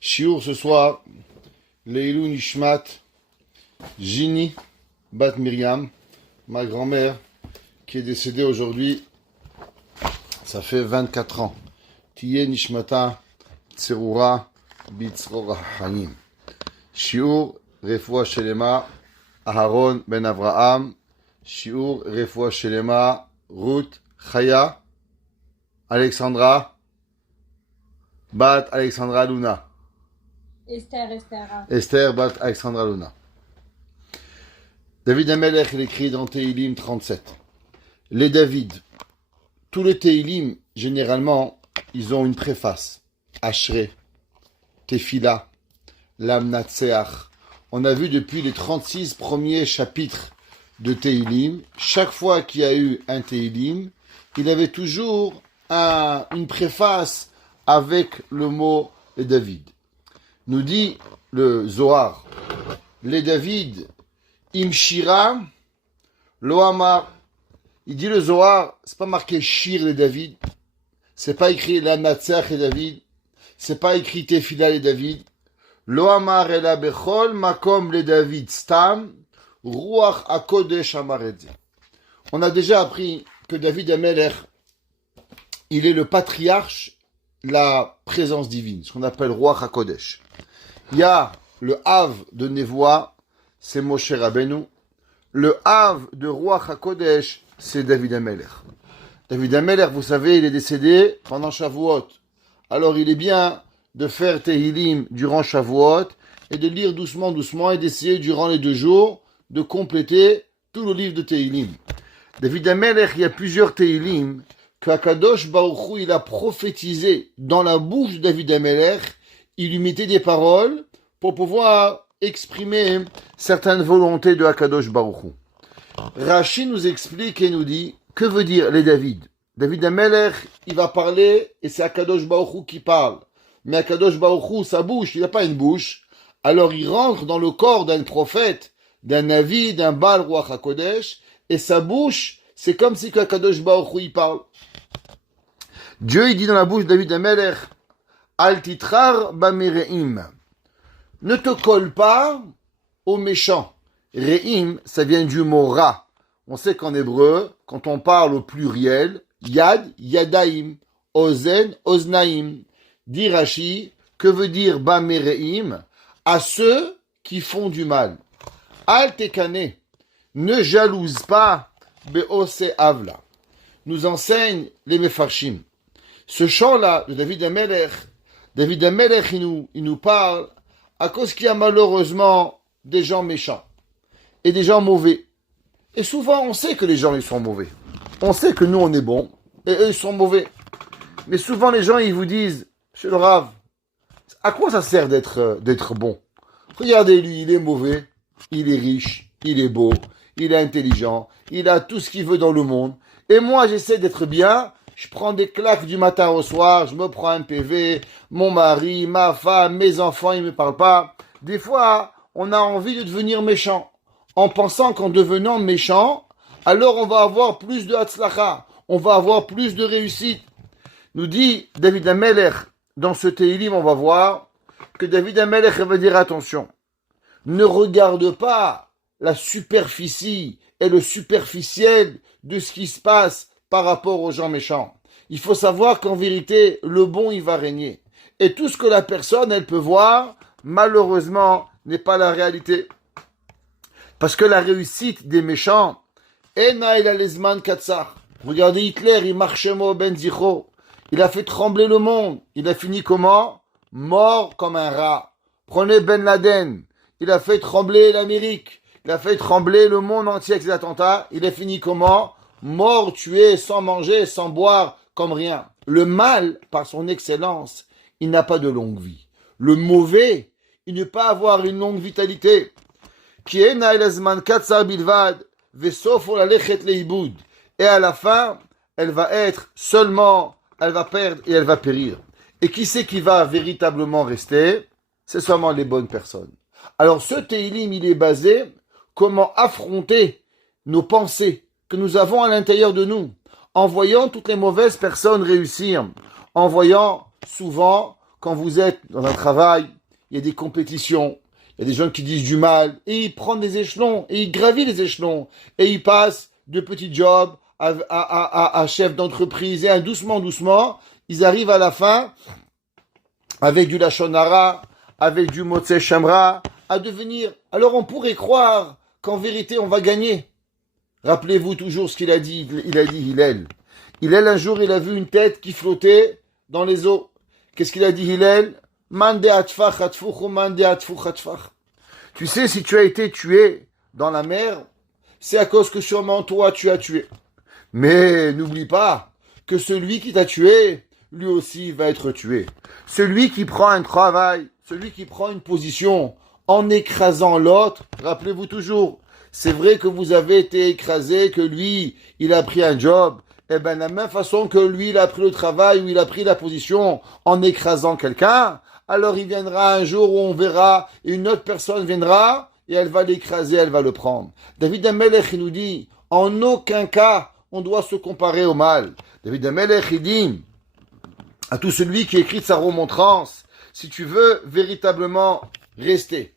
Shiur ce soir, Leilou Nishmat, Ginny, Bat Miriam, ma grand-mère, qui est décédée aujourd'hui, ça fait 24 ans. Tiye Nishmata, Tserura, Bitzrora Hanim. Shiur, Refoua Shelema, Aharon Ben Avraham, Shiur, Refoua Shelema, Ruth, Chaya, Alexandra, Bat Alexandra Luna. Esther Bat Alexandra Luna. David Amelech, il écrit dans Tehilim 37. Les David, tous les Tehilim, généralement, ils ont une préface. Ashré, Tefila, Lamnatseach. On a vu depuis les 36 premiers chapitres de Tehilim, chaque fois qu'il y a eu un Tehilim, il avait toujours une préface avec le mot les David. Nous dit le Zohar, les David, Imshira, Lohamar. Il dit le Zohar, c'est pas marqué Shir les David, c'est pas écrit la Natsach les David, c'est pas écrit Tefila les David. Lohamar ela bechol makom les David stam, Ruach HaKodesh amaredze. On a déjà appris que David Amelech, il est le patriarche, la présence divine, ce qu'on appelle Ruach HaKodesh. Il y a le Hav de Nevoa, c'est Moshe Rabbeinu. Le Hav de Ruach HaKodesh, c'est David Amelech. David Amelech, vous savez, il est décédé pendant Shavuot. Alors il est bien de faire Tehilim durant Shavuot et de lire doucement et d'essayer durant les 2 jours de compléter tout le livre de Tehilim. David Amelech, il y a plusieurs Tehilim que Akadosh Baruch Hu, il a prophétisé dans la bouche de David Amelech. Il lui mettait des paroles pour pouvoir exprimer certaines volontés de Akadosh Baruch Hu. Rashi nous explique et nous dit, que veut dire les David? David Amelech, il va parler et c'est Akadosh Baruch Hu qui parle. Mais Akadosh Baruch Hu, sa bouche, il n'a pas une bouche. Alors il rentre dans le corps d'un prophète, d'un Navi, d'un Baal Ruach HaKodesh, et sa bouche, c'est comme si Akadosh Baruch Hu, il parle. Dieu, il dit dans la bouche de David Amelech, Al titrar bamereim. Ne te colle pas aux méchants. Re'im, ça vient du mot ra. On sait qu'en hébreu, quand on parle au pluriel, yad, yadaim, ozen, oznaim. Dit Rashi, que veut dire bamereim? À ceux qui font du mal. Al tekane, ne jalouse pas beose avla. Nous enseigne les mefarshim. Ce chant-là de David Amelech, il nous parle à cause qu'il y a malheureusement des gens méchants et des gens mauvais. Et souvent, on sait que les gens, ils sont mauvais. On sait que nous, on est bons et eux, ils sont mauvais. Mais souvent, les gens, ils vous disent, Monsieur le Rav, à quoi ça sert d'être bon? Regardez lui, il est mauvais, il est riche, il est beau, il est intelligent, il a tout ce qu'il veut dans le monde. Et moi, j'essaie d'être bien. Je prends des claques du matin au soir, je me prends un PV, mon mari, ma femme, mes enfants, ils me parlent pas. Des fois, on a envie de devenir méchant, en pensant qu'en devenant méchant, alors on va avoir plus de hatzlacha, on va avoir plus de réussite. Nous dit David Amelech, dans ce Tehilim, on va voir que David Amelech va dire attention, ne regarde pas la superficie et le superficiel de ce qui se passe par rapport aux gens méchants. Il faut savoir qu'en vérité, le bon, il va régner. Et tout ce que la personne, elle peut voir, malheureusement, n'est pas la réalité. Parce que la réussite des méchants, Ena el alezman katsar. Regardez Hitler, il marchait ben zichro. Il a fait trembler le monde. Il a fini comment? Mort comme un rat. Prenez Ben Laden. Il a fait trembler l'Amérique. Il a fait trembler le monde entier avec ses attentats. Il a fini comment? Mort, tué, sans manger, sans boire, comme rien. Le mal, par son excellence, il n'a pas de longue vie. Le mauvais, il ne peut pas avoir une longue vitalité. Et à la fin, elle va être seulement, elle va perdre et elle va périr. Et qui c'est qui va véritablement rester? C'est seulement les bonnes personnes. Alors ce Tehilim, il est basé comment affronter nos pensées que nous avons à l'intérieur de nous, en voyant toutes les mauvaises personnes réussir, en voyant souvent quand vous êtes dans un travail, il y a des compétitions, il y a des gens qui disent du mal, et ils prennent des échelons, et ils gravissent les échelons, et ils passent de petits jobs à chef d'entreprise, et doucement, doucement, ils arrivent à la fin, avec du Lachon Hara, avec du Motzei Shamra, à devenir. Alors on pourrait croire qu'en vérité on va gagner. Rappelez-vous toujours ce qu'il a dit. Il a dit Hillel. Hillel, un jour, il a vu une tête qui flottait dans les eaux. Qu'est-ce qu'il a dit Hillel? Mande atfach atfuchu mande atfuch atfach. Tu sais, si tu as été tué dans la mer, c'est à cause que sûrement toi tu as tué. Mais n'oublie pas que celui qui t'a tué, lui aussi va être tué. Celui qui prend un travail, celui qui prend une position en écrasant l'autre, rappelez-vous toujours, c'est vrai que vous avez été écrasé, que lui, il a pris un job, eh ben, de la même façon que lui, il a pris le travail ou il a pris la position en écrasant quelqu'un, alors il viendra un jour où on verra, et une autre personne viendra, et elle va l'écraser, elle va le prendre. David Amelech, il nous dit, en aucun cas, on doit se comparer au mal. David Amelech, il dit, à tout celui qui écrit sa remontrance, si tu veux véritablement rester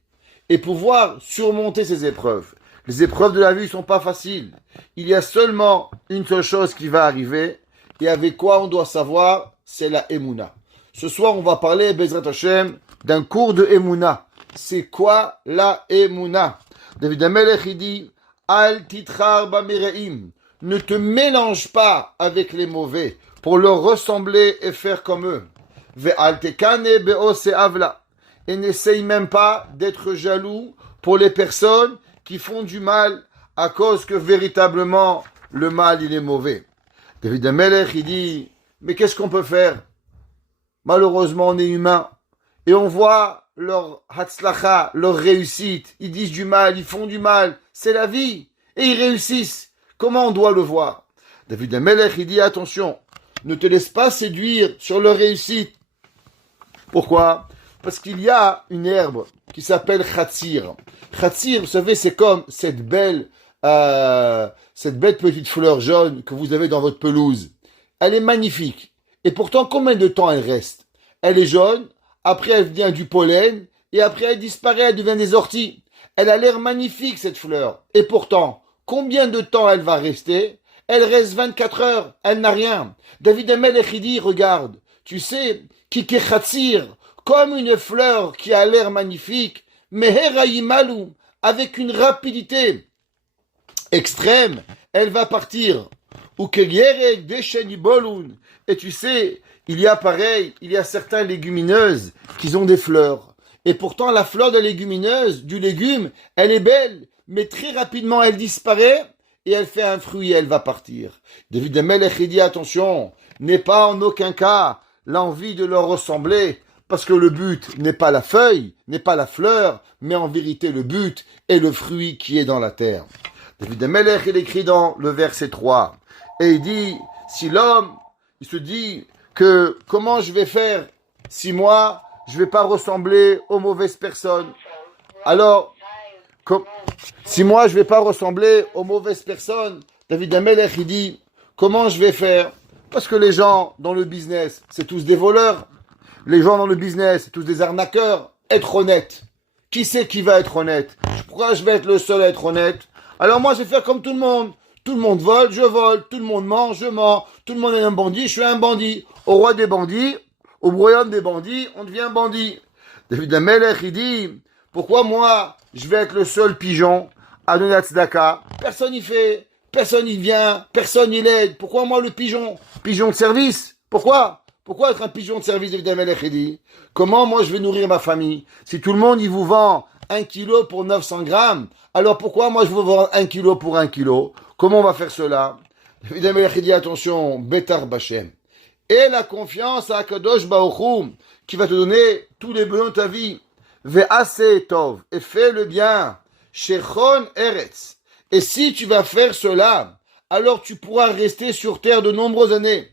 et pouvoir surmonter ces épreuves, les épreuves de la vie ne sont pas faciles. Il y a seulement une seule chose qui va arriver, et avec quoi on doit savoir, c'est la Emouna. Ce soir, on va parler, Bezrat Hashem, d'un cours de Emouna. C'est quoi la Emouna? David Amelech, il dit, Al titrar bamireim, ne te mélange pas avec les mauvais pour leur ressembler et faire comme eux. Ve'al tekane be'ose avla, et n'essaye même pas d'être jaloux pour les personnes qui font du mal à cause que véritablement le mal il est mauvais. David Amelech il dit, mais qu'est-ce qu'on peut faire? Malheureusement on est humain et on voit leur hatzlacha, leur réussite, ils disent du mal, ils font du mal, c'est la vie et ils réussissent. Comment on doit le voir? David Amelech il dit attention, ne te laisse pas séduire sur leur réussite. Pourquoi? Parce qu'il y a une herbe qui s'appelle Khatsir. Khatsir, vous savez, c'est comme cette belle petite fleur jaune que vous avez dans votre pelouse. Elle est magnifique. Et pourtant, combien de temps elle reste? Elle est jaune, après elle devient du pollen, et après elle disparaît, elle devient des orties. Elle a l'air magnifique, cette fleur. Et pourtant, combien de temps elle va rester? Elle reste 24 heures, elle n'a rien. David Amelech dit, regarde, tu sais, Kike Khatsir, comme une fleur qui a l'air magnifique, mais Herayimalou, avec une rapidité extrême, elle va partir. Et tu sais, il y a certaines légumineuses qui ont des fleurs. Et pourtant, la fleur de légumineuse, du légume, elle est belle, mais très rapidement, elle disparaît et elle fait un fruit et elle va partir. David Amelech dit, attention, n'est pas en aucun cas l'envie de leur ressembler, parce que le but n'est pas la feuille, n'est pas la fleur, mais en vérité le but est le fruit qui est dans la terre. David Amelech, il écrit dans le verset 3, et il dit, si l'homme, il se dit que comment je vais faire si moi, je vais pas ressembler aux mauvaises personnes. Alors, si moi, je vais pas ressembler aux mauvaises personnes, David Amelech, il dit, comment je vais faire? Parce que les gens dans le business, c'est tous des voleurs. Les gens dans le business, c'est tous des arnaqueurs. Être honnête. Qui c'est qui va être honnête? Pourquoi je vais être le seul à être honnête? Alors moi, je vais faire comme tout le monde. Tout le monde vole, je vole. Tout le monde ment, je mens. Tout le monde est un bandit, je suis un bandit. Au roi des bandits, au royaume des bandits, on devient bandit. David Amelech, il dit, pourquoi moi, je vais être le seul pigeon à donner la tzedaka? Personne y fait. Personne y vient. Personne y l'aide. Pourquoi moi, le pigeon? Pigeon de service? Pourquoi? Pourquoi être un pigeon de service, David Amelech dit? Comment moi je vais nourrir ma famille? Si tout le monde il vous vend 1 kilo pour 900 grammes, alors pourquoi moi je vous vends 1 kilo pour 1 kilo? Comment on va faire cela? David Amelech dit attention, Betar Bachem. Et la confiance à Kadosh Baruch Hu, qui va te donner tous les besoins de ta vie. Ve'ase tov, et fais le bien. Shechon Eretz. Et si tu vas faire cela, alors tu pourras rester sur terre de nombreuses années.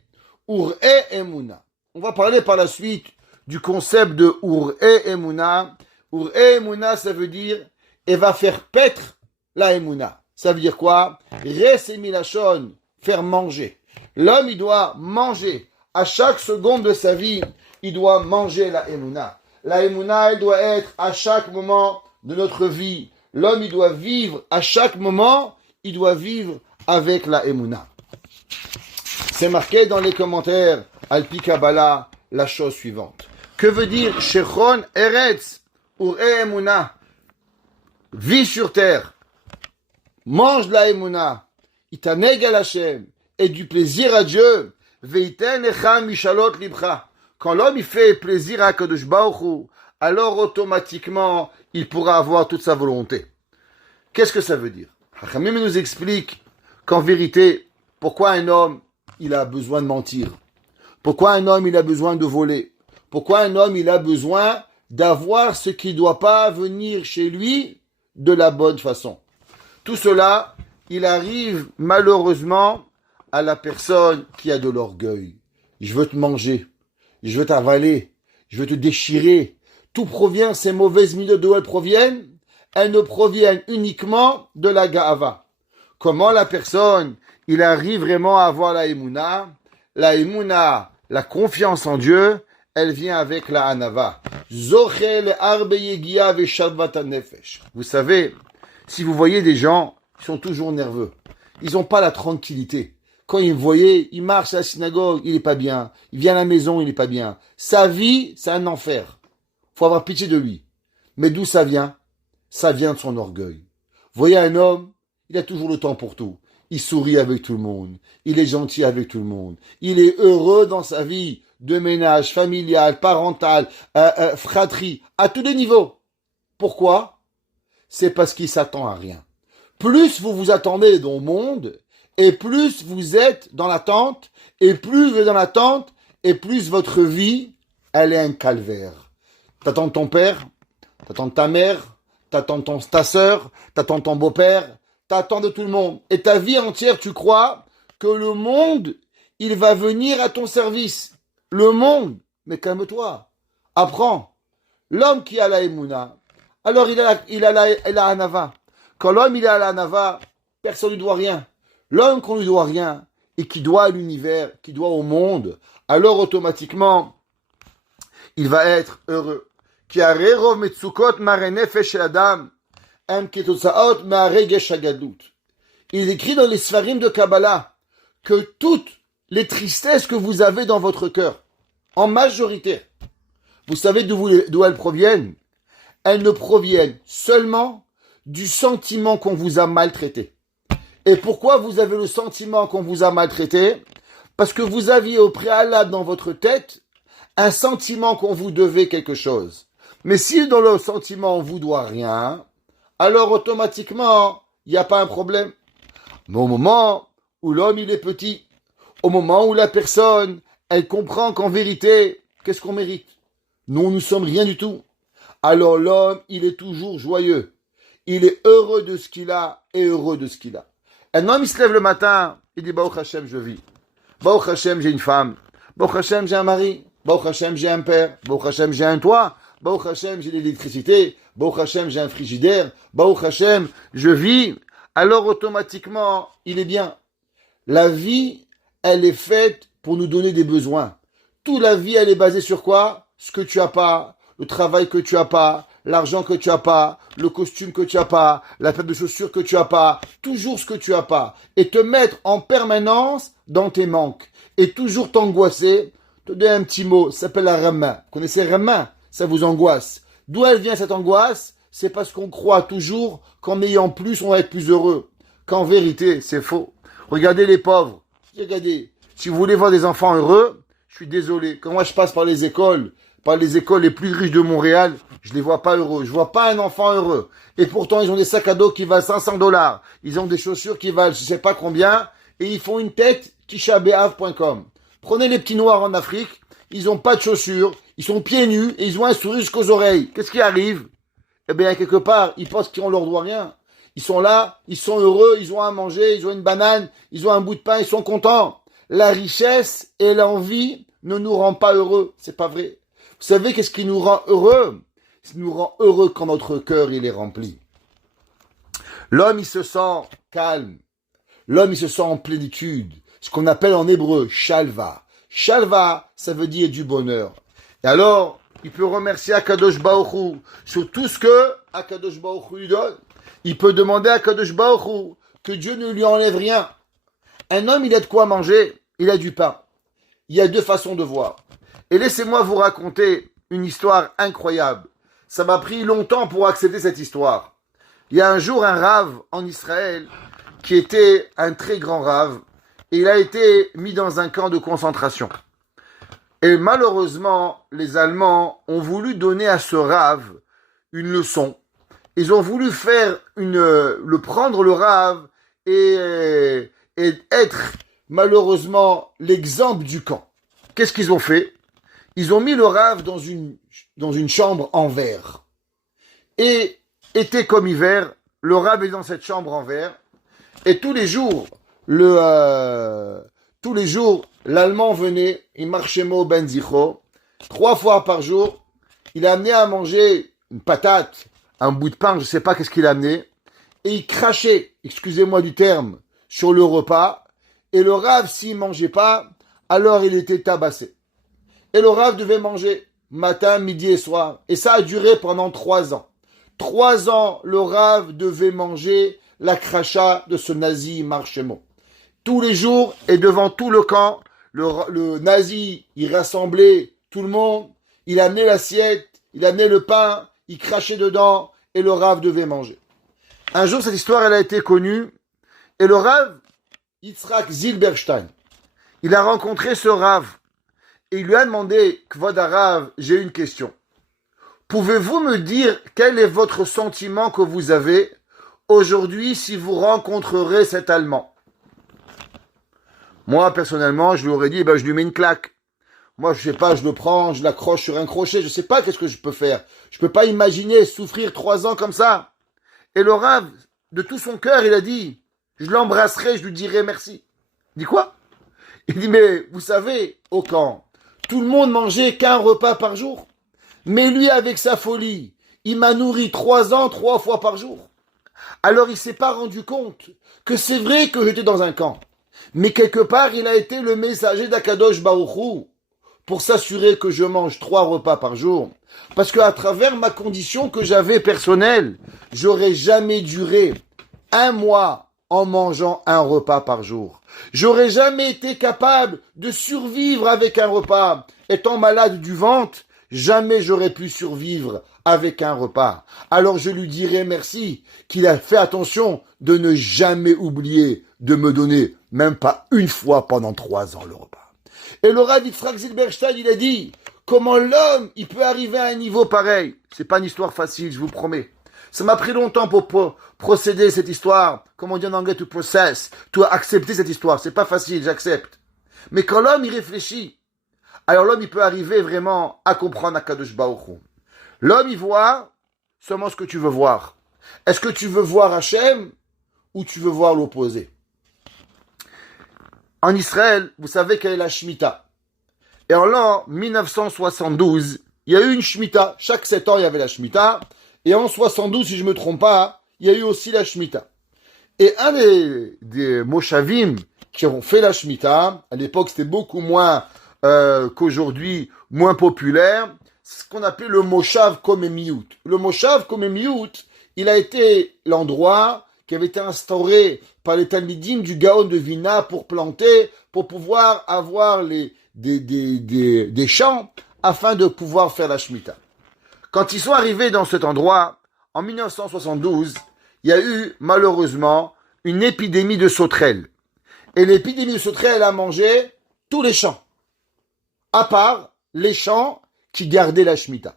Ur-e Emuna. On va parler par la suite du concept de Ur-e Emuna. Ur-e Emuna, ça veut dire, et va faire paître la Emuna. Ça veut dire quoi? Res emilachon, faire manger. L'homme, il doit manger. À chaque seconde de sa vie, il doit manger la Emouna. La Emouna, elle doit être à chaque moment de notre vie. L'homme, il doit vivre à chaque moment, il doit vivre avec la Emouna. C'est marqué dans les commentaires, Alpi Kabbalah, la chose suivante. Que veut dire Shechon Eretz ou Emouna? Vis sur terre, mange la Emouna, itaneg al Hashem, et du plaisir à Dieu, veiten echa mishalot libcha. Quand l'homme il fait plaisir à Kadosh Baruch Hu, alors automatiquement il pourra avoir toute sa volonté. Qu'est-ce que ça veut dire? Hachamim nous explique qu'en vérité, pourquoi un homme il a besoin de mentir? Pourquoi un homme il a besoin de voler? Pourquoi un homme il a besoin d'avoir ce qui ne doit pas venir chez lui de la bonne façon? Tout cela, il arrive malheureusement à la personne qui a de l'orgueil. Je veux te manger, je veux t'avaler, je veux te déchirer. Tout provient, ces mauvaises milieux d'où elles proviennent? Elles ne proviennent uniquement de la Ga'ava. Comment la personne, il arrive vraiment à avoir la Emouna? La Emouna, la confiance en Dieu, elle vient avec la Hanava. Zochel arbe yegia veshalvat nefesh. Vous savez, si vous voyez des gens qui sont toujours nerveux, ils n'ont pas la tranquillité. Quand ils me voyaient, il marche à la synagogue, il n'est pas bien. Il vient à la maison, il n'est pas bien. Sa vie, c'est un enfer. Faut avoir pitié de lui. Mais d'où ça vient? Ça vient de son orgueil. Vous voyez un homme, il a toujours le temps pour tout. Il sourit avec tout le monde. Il est gentil avec tout le monde. Il est heureux dans sa vie de ménage, familial, parental, fratrie, à tous les niveaux. Pourquoi? C'est parce qu'il s'attend à rien. Plus vous vous attendez dans le monde, et plus vous êtes dans l'attente, et plus vous êtes dans l'attente, et plus votre vie, elle est un calvaire. T'attends ton père, t'attends ta mère, t'attends ta sœur, t'attends ton beau-père, t'attends de tout le monde. Et ta vie entière, tu crois que le monde, il va venir à ton service. Le monde, mais calme-toi, apprends. L'homme qui a la Emouna, alors il a la Hanava. Quand l'homme il a la Hanava, personne ne lui doit rien. L'homme qu'on lui doit rien et qui doit à l'univers, qui doit au monde, alors automatiquement, il va être heureux. Qui a rerov metzukot mare nefesh shel adam, em ketotzaot ma'aregesh hagadlut. Il écrit dans les Sfarim de Kabbalah que toutes les tristesses que vous avez dans votre cœur, en majorité, vous savez d'où elles proviennent? Elles ne proviennent seulement du sentiment qu'on vous a maltraité. Et pourquoi vous avez le sentiment qu'on vous a maltraité? Parce que vous aviez au préalable dans votre tête un sentiment qu'on vous devait quelque chose. Mais si dans le sentiment on vous doit rien, alors automatiquement, il n'y a pas un problème. Mais au moment où l'homme il est petit, au moment où la personne, elle comprend qu'en vérité, qu'est-ce qu'on mérite? Nous ne sommes rien du tout. Alors l'homme, il est toujours joyeux. Il est heureux de ce qu'il a et heureux de ce qu'il a. Un homme, il se lève le matin, il dit, Baruch Hashem, je vis. Baruch Hashem, j'ai une femme. Baruch Hashem, j'ai un mari. Baruch Hashem, j'ai un père. Baruch Hashem, j'ai un toit. Baruch Hashem, j'ai l'électricité. Baruch Hashem, j'ai un frigidaire. Baruch Hashem, je vis. Alors automatiquement, il est bien. La vie, elle est faite pour nous donner des besoins. Toute la vie, elle est basée sur quoi? Ce que tu as pas, le travail que tu as pas, l'argent que tu as pas, le costume que tu as pas, la paire de chaussures que tu as pas, toujours ce que tu as pas. Et te mettre en permanence dans tes manques. Et toujours t'angoisser. Te donner un petit mot, ça s'appelle la rama. Vous connaissez rama? Ça vous angoisse. D'où elle vient cette angoisse? C'est parce qu'on croit toujours qu'en ayant plus, on va être plus heureux. Qu'en vérité, c'est faux. Regardez les pauvres. Regardez. Si vous voulez voir des enfants heureux, je suis désolé. Quand moi je passe par les écoles les plus riches de Montréal, je les vois pas heureux. Je vois pas un enfant heureux. Et pourtant, ils ont des sacs à dos qui valent $500. Ils ont des chaussures qui valent je sais pas combien. Et ils font une tête tishabeav.com. Prenez les petits noirs en Afrique. Ils ont pas de chaussures. Ils sont pieds nus et ils ont un sourire jusqu'aux oreilles. Qu'est-ce qui arrive? Eh bien, quelque part, ils pensent qu'on leur doit rien. Ils sont là, ils sont heureux, ils ont à manger, ils ont une banane, ils ont un bout de pain, ils sont contents. La richesse et l'envie ne nous rend pas heureux. C'est pas vrai. Vous savez qu'est-ce qui nous rend heureux? Ça nous rend heureux quand notre cœur il est rempli. L'homme il se sent calme. L'homme il se sent en plénitude. Ce qu'on appelle en hébreu shalva. Shalva, ça veut dire du bonheur. Et alors, il peut remercier Akadosh Baruch Hu sur tout ce que Akadosh Baruch Hu lui donne. Il peut demander à Akadosh Baruch Hu que Dieu ne lui enlève rien. Un homme, il a de quoi manger, il a du pain. Il y a deux façons de voir. Et laissez-moi vous raconter une histoire incroyable. Ça m'a pris longtemps pour accepter cette histoire. Il y a un jour un rave en Israël qui était un très grand rave et il a été mis dans un camp de concentration. Et malheureusement, les Allemands ont voulu donner à ce rave une leçon. Ils ont voulu prendre le rave et être malheureusement l'exemple du camp. Qu'est-ce qu'ils ont fait? Ils ont mis le rave dans une chambre en verre. Et été comme hiver, le rave est dans cette chambre en verre. Et tous les jours, l'Allemand venait, il marchait mot ben zicho, 3 fois par jour. Il a amené à manger une patate, un bout de pain, je ne sais pas qu'est-ce qu'il a amené. Et il crachait, excusez-moi du terme, sur le repas. Et le rave, s'il ne mangeait pas, alors il était tabassé. Et le rave devait manger matin, midi et soir. Et ça a duré pendant 3 ans. 3 ans, le rave devait manger la cracha de ce nazi Marchemo. Tous les jours, et devant tout le camp, le nazi, il rassemblait tout le monde, il amenait l'assiette, il amenait le pain, il crachait dedans, et le rave devait manger. Un jour, cette histoire, elle a été connue, et le rave, Yitzhak Zilberstein, il a rencontré ce rave, et il lui a demandé, Kvod Harav, j'ai une question. Pouvez-vous me dire quel est votre sentiment que vous avez aujourd'hui si vous rencontrerez cet Allemand? Moi, personnellement, je lui aurais dit, je lui mets une claque. Moi, je sais pas, je le prends, je l'accroche sur un crochet, je sais pas qu'est-ce que je peux faire. Je peux pas imaginer souffrir 3 ans comme ça. Et le rave, de tout son cœur, il a dit, je l'embrasserai, je lui dirai merci. Il dit quoi? Il dit, mais vous savez, au camp, tout le monde mangeait qu'un repas par jour. Mais lui, avec sa folie, il m'a nourri 3 ans, 3 fois par jour. Alors il s'est pas rendu compte que c'est vrai que j'étais dans un camp. Mais quelque part, il a été le messager d'Akadosh Baruch Hu pour s'assurer que je mange 3 repas par jour. Parce qu'à travers ma condition que j'avais personnelle, j'aurais jamais duré 1 mois en mangeant un repas par jour. J'aurais jamais été capable de survivre avec un repas. Étant malade du ventre, jamais j'aurais pu survivre avec un repas. Alors je lui dirai merci qu'il a fait attention de ne jamais oublier de me donner, même pas une fois pendant 3 ans, le repas. Et le Rav Yitzhak Zilberstein, il a dit, comment l'homme, il peut arriver à un niveau pareil? C'est pas une histoire facile, je vous promets. Ça m'a pris longtemps pour procéder cette histoire, comme on dit en anglais, to process, to accepter cette histoire. C'est pas facile, j'accepte. Mais quand l'homme, il réfléchit, alors l'homme, il peut arriver vraiment à comprendre Akadosh Baruch Hu. L'homme, il voit seulement ce que tu veux voir. Est-ce que tu veux voir Hachem ou tu veux voir l'opposé? En Israël, vous savez quelle est la Shemitah. Et en l'an 1972, il y a eu une Shemitah. Chaque 7 ans, il y avait la Shemitah. Et en 72, si je ne me trompe pas, il y a eu aussi la Shemitah. Et un des Moshavim qui ont fait la Shemitah, à l'époque, c'était beaucoup moins qu'aujourd'hui, moins populaire, c'est ce qu'on appelait le Moshav Komemiyut. Le Moshav Komemiyut, il a été l'endroit qui avait été instauré par les Talmidim du Gaon de Vilna pour planter, pour pouvoir avoir des champs afin de pouvoir faire la Shemitah. Quand ils sont arrivés dans cet endroit, en 1972, il y a eu malheureusement une épidémie de sauterelles. Et l'épidémie de sauterelles a mangé tous les champs, à part les champs qui gardaient la Shemitah.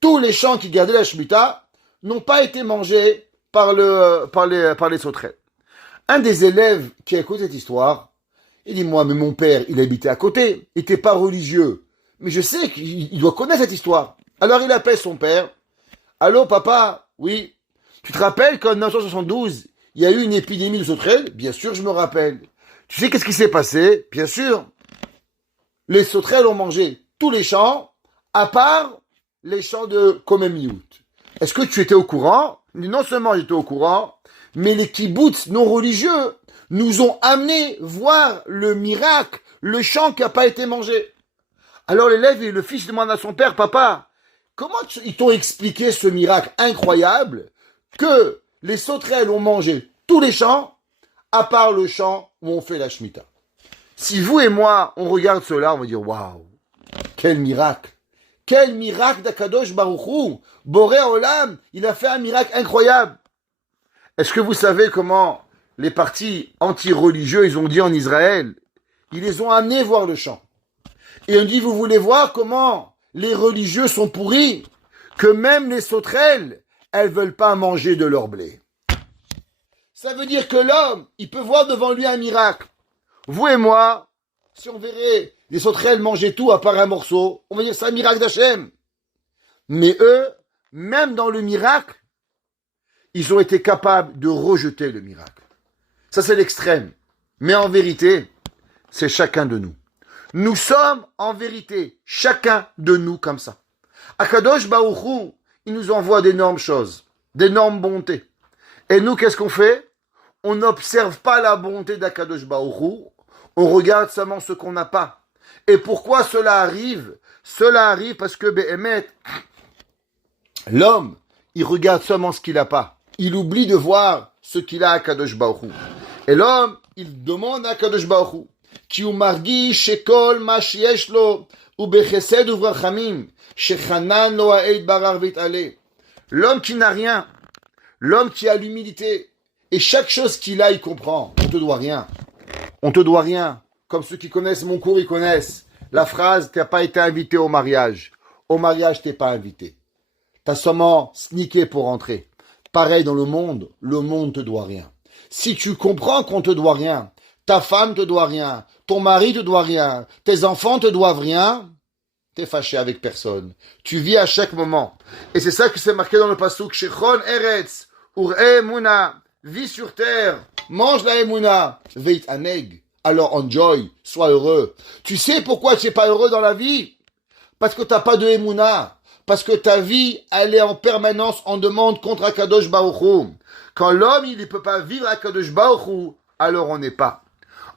Tous les champs qui gardaient la Shemitah n'ont pas été mangés par les sauterelles. Un des élèves qui a écouté cette histoire, il dit, moi, mais mon père, il habitait à côté, il n'était pas religieux, mais je sais qu'il doit connaître cette histoire. Alors il appelle son père. Allô, papa? Oui. Tu te rappelles qu'en 1972, il y a eu une épidémie de sauterelles? Bien sûr, je me rappelle. Tu sais qu'est-ce qui s'est passé? Bien sûr. Les sauterelles ont mangé tous les champs, à part les champs de Komemiyut. Est-ce que tu étais au courant? Non seulement j'étais au courant, mais les kibboutz non religieux nous ont amenés voir le miracle, le champ qui n'a pas été mangé. Alors l'élève et le fils demandent à son père, papa, comment ils t'ont expliqué ce miracle incroyable que les sauterelles ont mangé tous les champs, à part le champ où on fait la Shemitah. Si vous et moi, on regarde cela, on va dire, waouh, quel miracle. Quel miracle d'Akadosh Baruch Hu. Boré Olam, il a fait un miracle incroyable. Est-ce que vous savez comment les partis anti-religieux, ils ont dit en Israël, ils les ont amenés voir le champ. Et on dit, vous voulez voir comment les religieux sont pourris, que même les sauterelles, elles veulent pas manger de leur blé. Ça veut dire que l'homme, il peut voir devant lui un miracle. Vous et moi, si on verrait les sauterelles manger tout à part un morceau, on va dire c'est un miracle d'Hachem. Mais eux, même dans le miracle, ils ont été capables de rejeter le miracle. Ça, c'est l'extrême. Mais en vérité, c'est chacun de nous. Nous sommes, en vérité, chacun de nous comme ça. Akadosh Baruch Hu, il nous envoie d'énormes choses, d'énormes bontés. Et nous, qu'est-ce qu'on fait? On n'observe pas la bonté d'Akadosh Baruch Hu, on regarde seulement ce qu'on n'a pas. Et pourquoi cela arrive? Cela arrive parce que, Béhémet, l'homme, il regarde seulement ce qu'il n'a pas. Il oublie de voir ce qu'il a à Akadosh Baruch Hu. Et l'homme, il demande à Akadosh Baruch Hu, כי הוא מרגיש שכל מה שיש לו הוא בחסד וברחמים, שחנן לו העד ברר והתעלה. L'homme qui n'a rien, l'homme qui a l'humilité, et chaque chose qu'il a, il comprend. On te doit rien. On te doit rien. Comme ceux qui connaissent mon cours, ils connaissent la phrase, tu n'as pas été invité au mariage. Au mariage, tu n'es pas invité. Tu as seulement sneaké pour rentrer. Pareil dans le monde te doit rien. Si tu comprends qu'on te doit rien, ta femme te doit rien, ton mari te doit rien, tes enfants te doivent rien, t'es fâché avec personne. Tu vis à chaque moment. Et c'est ça que c'est marqué dans le pasuk, Shechon Eretz, Ur Emuna, vis sur terre, mange la Emuna, Veit Aneg. Alors enjoy, sois heureux. Tu sais pourquoi tu n'es pas heureux dans la vie? Parce que tu n'as pas de Emuna. Parce que ta vie, elle est en permanence en demande contre Akadosh Baruch Hu. Quand l'homme, il ne peut pas vivre Akadosh Baruch Hu, alors on n'est pas.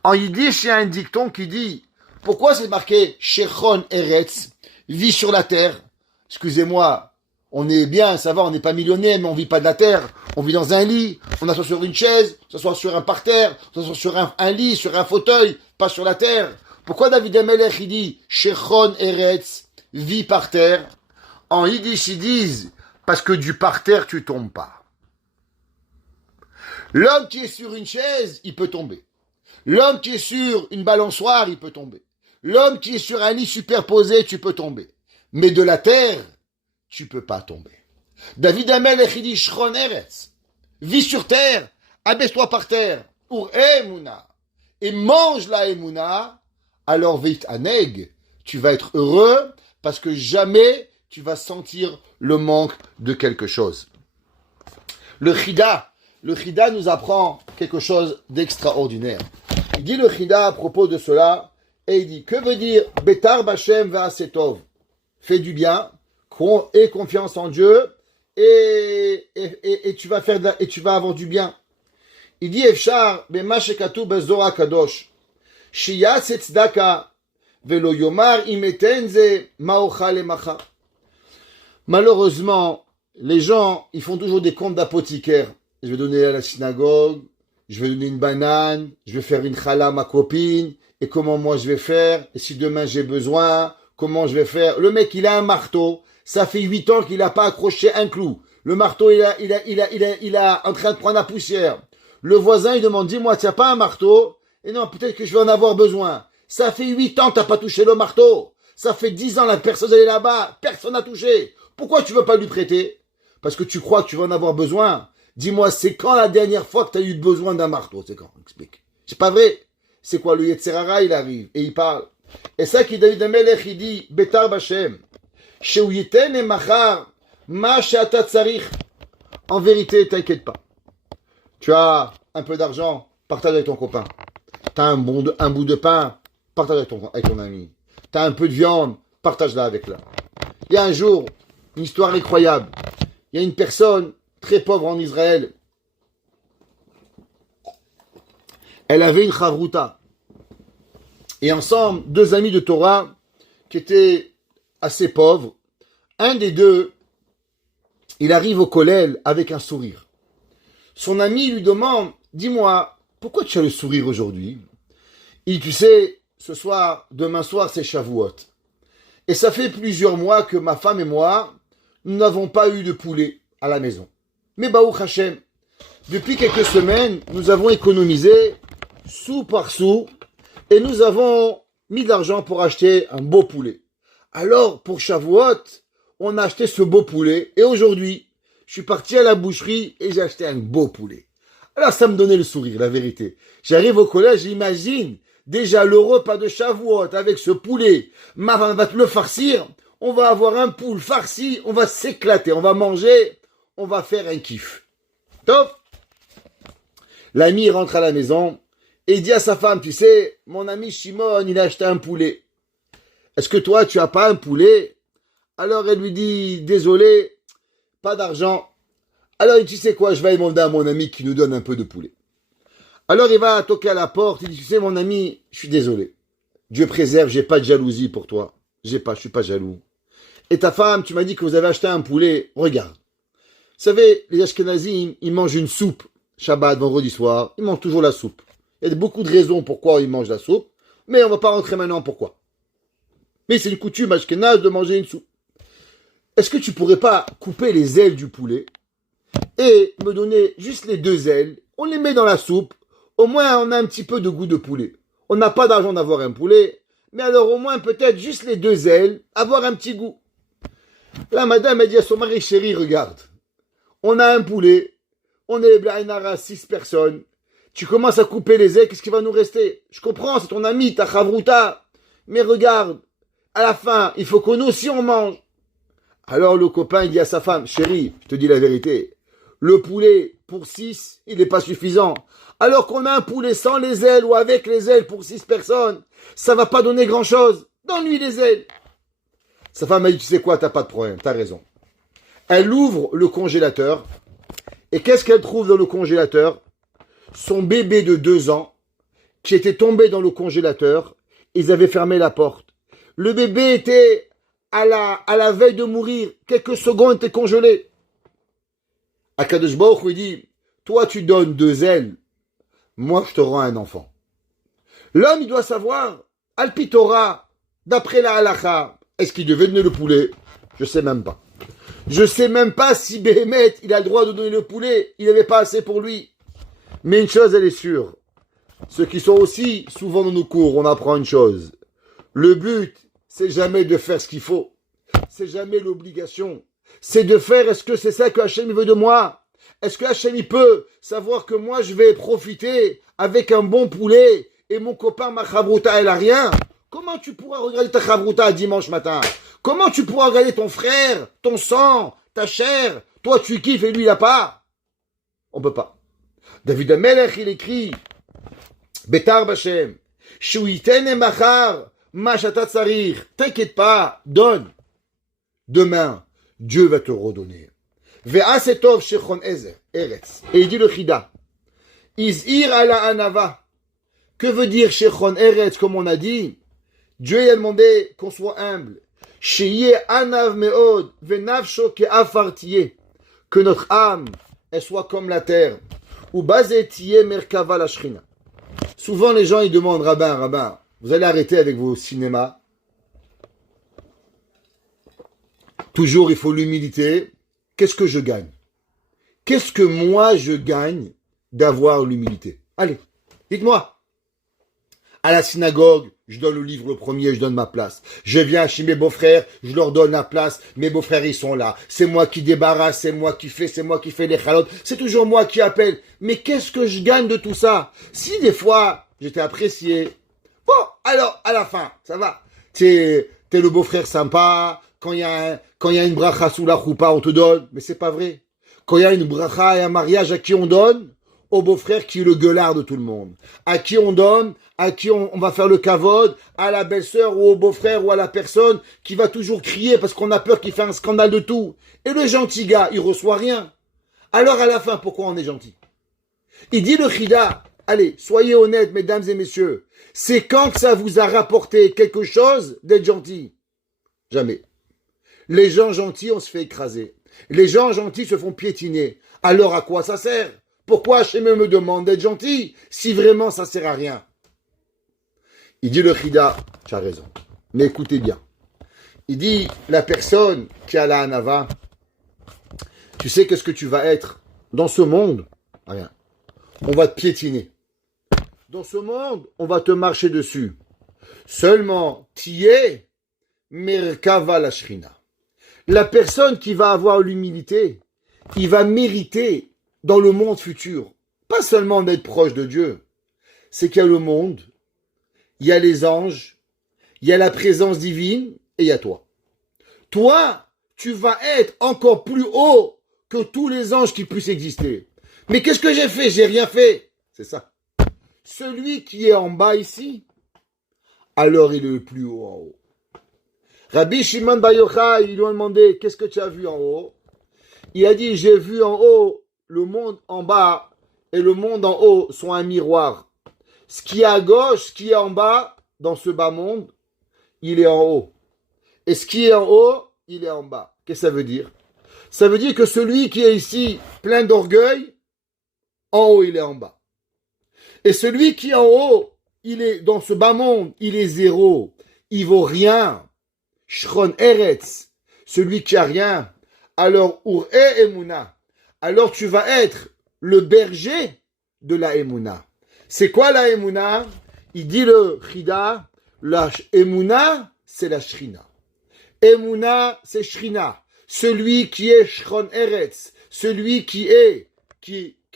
En yiddish, il y a un dicton qui dit, pourquoi c'est marqué Shechon Eretz, vit sur la terre? Excusez-moi, on est bien, ça va, on n'est pas millionnaire, mais on vit pas de la terre. On vit dans un lit, on s'assoit sur une chaise, on s'assoit sur un parterre, on s'assoit sur un lit, sur un fauteuil, pas sur la terre. Pourquoi David Amelech, il dit Shechon Eretz, vit par terre? En yiddish, ils disent, parce que du parterre, tu tombes pas. L'homme qui est sur une chaise, il peut tomber. L'homme qui est sur une balançoire, il peut tomber. L'homme qui est sur un lit superposé, tu peux tomber. Mais de la terre, tu peux pas tomber. David Amelech, il dit, Shchon Eretz, vis sur terre, abaisse-toi par terre, pour Emouna, et mange la Emouna, alors veit aneg, tu vas être heureux, parce que jamais tu vas sentir le manque de quelque chose. Le Chida nous apprend quelque chose d'extraordinaire. Il dit le Chida à propos de cela, et il dit, que veut dire Betar Bashem Va'asetov? Fais du bien, aie confiance en Dieu, et tu vas faire et tu vas avoir du bien. Il dit Efshar bema shekatu bezora kadosh, shiyat tzedaka velo yomar imetenze maocha lemacha. Malheureusement, les gens, ils font toujours des comptes d'apothicaire. Je vais donner à la synagogue, je vais donner une banane, je vais faire une challah à ma copine, et comment moi je vais faire, et si demain j'ai besoin, comment je vais faire. Le mec, il a un marteau, ça fait 8 ans qu'il n'a pas accroché un clou. Le marteau, il a en train de prendre la poussière. Le voisin, il demande, dis-moi, tu n'as pas un marteau? Et non, peut-être que je vais en avoir besoin. Ça fait 8 ans que tu n'as pas touché le marteau. Ça fait 10 ans, la personne elle est là-bas, personne n'a touché. Pourquoi tu ne veux pas lui prêter? Parce que tu crois que tu vas en avoir besoin. Dis-moi, c'est quand la dernière fois que tu as eu besoin d'un marteau? C'est quand? Explique. C'est pas vrai. C'est quoi? Le Yetzerara, il arrive et il parle. Et ça qui David Amelech, il dit, Betar Bashem, Sheuyiten et Machar, Ma Sheata Tsarich. En vérité, t'inquiète pas. Tu as un peu d'argent, partage avec ton copain. Tu as un bout de pain, partage avec ton ami. Tu as un peu de viande, partage-la avec là. Il y a un jour, une histoire incroyable. Il y a une personne très pauvre en Israël. Elle avait une chavruta. Et ensemble, 2 amis de Torah, qui étaient assez pauvres. Un des deux, il arrive au kollel avec un sourire. Son ami lui demande, dis-moi, pourquoi tu as le sourire aujourd'hui? Il dit, tu sais, ce soir, demain soir, c'est Shavuot. Et ça fait plusieurs mois que ma femme et moi, nous n'avons pas eu de poulet à la maison. Mais Baruch Hashem, depuis quelques semaines, nous avons économisé sou par sou et nous avons mis de l'argent pour acheter un beau poulet. Alors, pour Shavuot, on a acheté ce beau poulet et aujourd'hui, je suis parti à la boucherie et j'ai acheté un beau poulet. Alors, ça me donnait le sourire, la vérité. J'arrive au collège, j'imagine déjà le repas de Shavuot avec ce poulet. Ma femme va te le farcir. On va avoir un poule farci, on va s'éclater, on va manger, on va faire un kiff. Top. L'ami rentre à la maison et il dit à sa femme, tu sais, mon ami Shimon, il a acheté un poulet. Est-ce que toi, tu as pas un poulet? Alors elle lui dit, désolé, pas d'argent. Alors il dit, tu sais quoi, je vais demander à mon ami qui nous donne un peu de poulet. Alors il va toquer à la porte, il dit, tu sais mon ami, je suis désolé. Dieu préserve, j'ai pas de jalousie pour toi. Je suis pas jaloux. Et ta femme, tu m'as dit que vous avez acheté un poulet, regarde. Vous savez, les Ashkenazim, ils mangent une soupe, Shabbat, vendredi soir, ils mangent toujours la soupe. Il y a beaucoup de raisons pourquoi ils mangent la soupe, mais on va pas rentrer maintenant pourquoi. Mais c'est une coutume ashkénaze de manger une soupe. Est-ce que tu pourrais pas couper les ailes du poulet et me donner juste les deux ailes? On les met dans la soupe. Au moins, on a un petit peu de goût de poulet. On n'a pas d'argent d'avoir un poulet, mais alors au moins peut-être juste les deux ailes, avoir un petit goût. Là, madame a dit à son mari, chéri, regarde. On a un poulet, on est Blainara 6 personnes. Tu commences à couper les ailes, qu'est-ce qui va nous rester? Je comprends, c'est ton ami, ta chavrouta. Mais regarde, à la fin, il faut que nous aussi on mange. Alors le copain il dit à sa femme, chérie, je te dis la vérité, le poulet pour 6, il n'est pas suffisant. Alors qu'on a un poulet sans les ailes ou avec les ailes pour 6 personnes, ça va pas donner grand chose. Donne-lui les ailes. Sa femme a dit, tu sais quoi, t'as pas de problème, t'as raison. Elle ouvre le congélateur, et qu'est-ce qu'elle trouve dans le congélateur? Son bébé de 2 ans, qui était tombé dans le congélateur, ils avaient fermé la porte. Le bébé était à la veille de mourir, quelques secondes était congelé. Akadosh Baruch lui dit, toi tu donnes 2 ailes, moi je te rends un enfant. L'homme il doit savoir, Alpitora, d'après la halacha, est-ce qu'il devait donner le poulet? Je sais même pas. Je sais même pas si Béhémet, il a le droit de donner le poulet, il n'avait pas assez pour lui. Mais une chose elle est sûre, ceux qui sont aussi souvent dans nos cours, on apprend une chose. Le but, c'est jamais de faire ce qu'il faut. C'est jamais l'obligation. C'est de faire, est-ce que c'est ça que Hachem veut de moi? Est-ce que Hachem il peut savoir que moi je vais profiter avec un bon poulet et mon copain, ma chavrouta, elle a rien? Comment tu pourras regarder ta chavrouta dimanche matin? Comment tu pourras regarder ton frère, ton sang, ta chair? Toi tu kiffes et lui il a pas? On peut pas. David Amelech il écrit Betar Bashem Shuiten et Machar Machata Tsarir. T'inquiète pas, donne. Demain, Dieu va te redonner. Ve'asetov Shechon Eretz. Et il dit le Chida. Izir ala anava. Que veut dire Shechon Eretz, comme on a dit? Dieu a demandé qu'on soit humble. Sheye anav meod ve'nafsho ke'afartiye. Que notre âme, elle soit comme la terre. Ou bazetiye merkava la shrina. Souvent les gens ils demandent, rabbin, vous allez arrêter avec vos cinémas. Toujours il faut l'humilité. Qu'est-ce que je gagne? Qu'est-ce que moi je gagne d'avoir l'humilité? Allez, dites-moi. À la synagogue, je donne le livre le premier, je donne ma place. Je viens chez mes beaux-frères, je leur donne la place. Mes beaux-frères, ils sont là. C'est moi qui débarrasse, c'est moi qui fais les chalotes. C'est toujours moi qui appelle. Mais qu'est-ce que je gagne de tout ça? Si des fois, j'étais apprécié. Bon, alors, à la fin, ça va. T'es le beau-frère sympa. Quand il y a une bracha sous la choupa, on te donne. Mais c'est pas vrai. Quand il y a une bracha et un mariage, à qui on donne? Au beau-frère qui est le gueulard de tout le monde. À qui on donne? À qui on va faire le kavod? À la belle-sœur ou au beau-frère ou à la personne qui va toujours crier parce qu'on a peur qu'il fasse un scandale de tout. Et le gentil gars, il reçoit rien. Alors à la fin, pourquoi on est gentil? Il dit le chida, allez, soyez honnêtes mesdames et messieurs, c'est quand que ça vous a rapporté quelque chose d'être gentil? Jamais. Les gens gentils, on se fait écraser. Les gens gentils se font piétiner. Alors à quoi ça sert? Pourquoi Hachem me demande d'être gentil si vraiment ça sert à rien? Il dit le Chida, tu as raison. Mais écoutez bien. Il dit, la personne qui a la Hanava, tu sais qu'est-ce que tu vas être dans ce monde? Rien. On va te piétiner. Dans ce monde, on va te marcher dessus. Seulement, tiye merkava la shrina. La personne qui va avoir l'humilité, il va mériter dans le monde futur, pas seulement d'être proche de Dieu, c'est qu'il y a le monde, il y a les anges, il y a la présence divine et il y a toi. Toi, tu vas être encore plus haut que tous les anges qui puissent exister. Mais qu'est-ce que j'ai fait? J'ai rien fait. C'est ça. Celui qui est en bas ici, alors il est le plus haut en haut. Rabbi Shimon Bar Yochai, ils lui ont demandé, qu'est-ce que tu as vu en haut? Il a dit, j'ai vu en haut, le monde en bas et le monde en haut sont un miroir. Ce qui est à gauche, ce qui est en bas, dans ce bas monde, il est en haut. Et ce qui est en haut, il est en bas. Qu'est-ce que ça veut dire? Ça veut dire que celui qui est ici, plein d'orgueil, en haut, il est en bas. Et celui qui est en haut, il est dans ce bas monde, il est zéro. Il vaut rien. Shron Eretz, celui qui a rien. Alors, Ur-e Emouna. Alors tu vas être le berger de la Emouna. C'est quoi la Emouna? Il dit le Chida, la Emouna, c'est la Shrina. Emouna, c'est Shrina. Celui qui est Shron Eretz, celui qui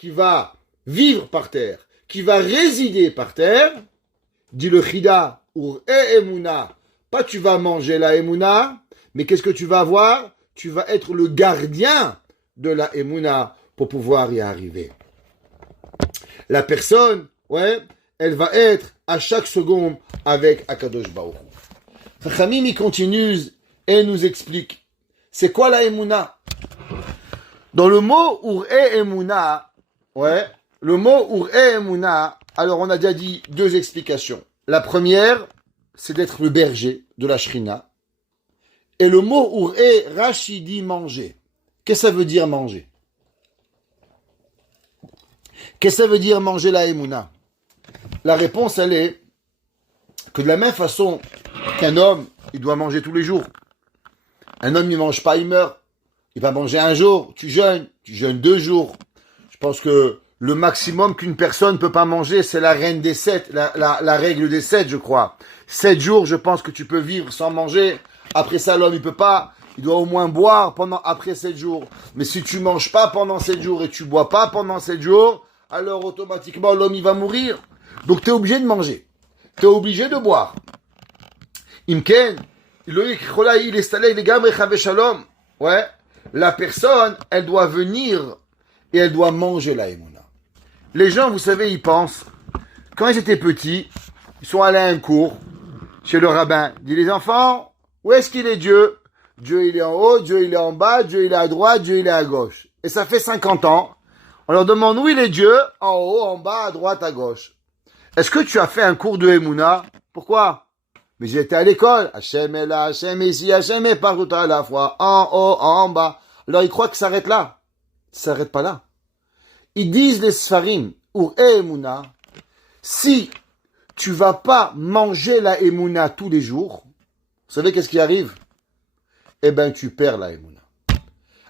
va vivre par terre, qui va résider par terre, dit le Chida, Ur-e Emouna. Pas tu vas manger la Emouna, mais qu'est-ce que tu vas avoir? Tu vas être le gardien de la Emouna pour pouvoir y arriver. La personne, elle va être à chaque seconde avec Akadosh Baruch Hu. Chachamim, il continue et nous explique. C'est quoi la Emouna? Dans le mot Ur-e Emouna, le mot Ur-e Emouna, alors on a déjà dit deux explications. La première, c'est d'être le berger de la Shrina. Et le mot Ur-e, Rashi dit manger. Qu'est-ce que ça veut dire manger? Qu'est-ce que ça veut dire manger la Emouna? La réponse, elle est que de la même façon qu'un homme, il doit manger tous les jours. Un homme, il mange pas, il meurt. Il va manger un jour, tu jeûnes 2 jours. Je pense que le maximum qu'une personne peut pas manger, c'est la reine des 7, la règle des 7, je crois. 7 jours, je pense que tu peux vivre sans manger. Après ça, l'homme, il peut pas. Il doit au moins boire après 7 jours. Mais si tu manges pas pendant 7 jours et tu bois pas pendant 7 jours, alors automatiquement, l'homme, il va mourir. Donc, tu es obligé de manger. Tu es obligé de boire. Imken, la personne, elle doit venir et elle doit manger la Emouna. Les gens, vous savez, ils pensent, quand ils étaient petits, ils sont allés à un cours chez le rabbin. Il dit, les enfants, où est-ce qu'il est Dieu? Dieu, il est en haut, Dieu, il est en bas, Dieu, il est à droite, Dieu, il est à gauche. Et ça fait 50 ans. On leur demande où il est Dieu? En haut, en bas, à droite, à gauche. Est-ce que tu as fait un cours de Emouna? Pourquoi? Mais j'ai été à l'école. Hachem est là, Hachem est ici, Hachem est partout à la fois. En haut, en bas. Alors ils croient que ça s'arrête là. Ça s'arrête pas là. Ils disent les Sfarim, ou Emouna, si tu vas pas manger la Emouna tous les jours, vous savez qu'est-ce qui arrive? Eh ben, tu perds la Emouna.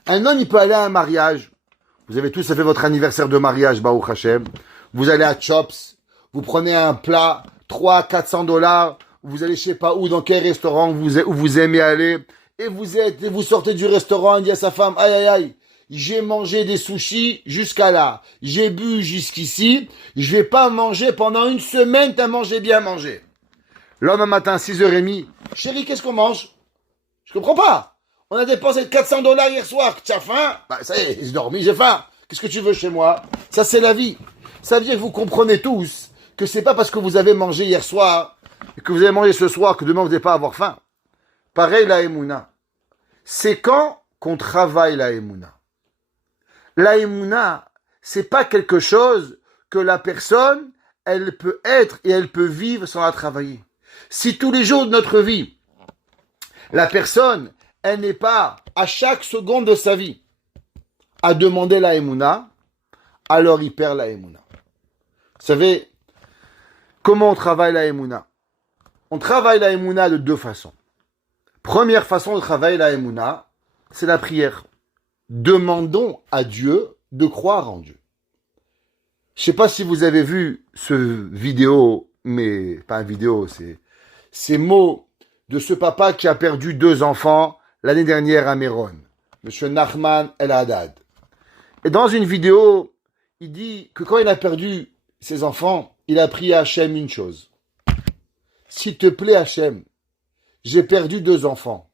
Un homme, il peut aller à un mariage. Vous avez tous fait votre anniversaire de mariage, Baruch Hashem. Vous allez à Chops. Vous prenez un plat, 300-400 $. Vous allez je sais pas où, dans quel restaurant où vous aimez aller. Et vous sortez du restaurant, il dit à sa femme, aïe, aïe, aïe. J'ai mangé des sushis jusqu'à là. J'ai bu jusqu'ici. Je vais pas manger pendant une semaine, t'as mangé bien mangé. L'homme, un matin, 6h30. Chérie, qu'est-ce qu'on mange? Je comprends pas. On a dépensé 400 $ hier soir. Tu as faim? Bah, ça y est, j'ai dormi, j'ai faim. Qu'est-ce que tu veux chez moi? Ça, c'est la vie. Ça veut dire que vous comprenez tous que c'est pas parce que vous avez mangé hier soir et que vous avez mangé ce soir que demain vous n'allez pas avoir faim. Pareil, la Emouna. C'est quand qu'on travaille la Emouna. La Emouna, c'est pas quelque chose que la personne, elle peut être et elle peut vivre sans la travailler. Si tous les jours de notre vie, La personne, elle n'est pas à chaque seconde de sa vie à demander la Emouna, alors il perd la Emouna. Vous savez, comment on travaille la Emouna? On travaille la Emouna de deux façons. Première façon de travailler la Emouna, c'est la prière. Demandons à Dieu de croire en Dieu. Je ne sais pas si vous avez vu ce vidéo, mais pas une vidéo, c'est ces mots de ce papa qui a perdu 2 enfants l'année dernière à Méron, Monsieur Nachman El Haddad. Et dans une vidéo, il dit que quand il a perdu ses enfants, il a prié à Hachem une chose. S'il te plaît Hachem, j'ai perdu 2 enfants.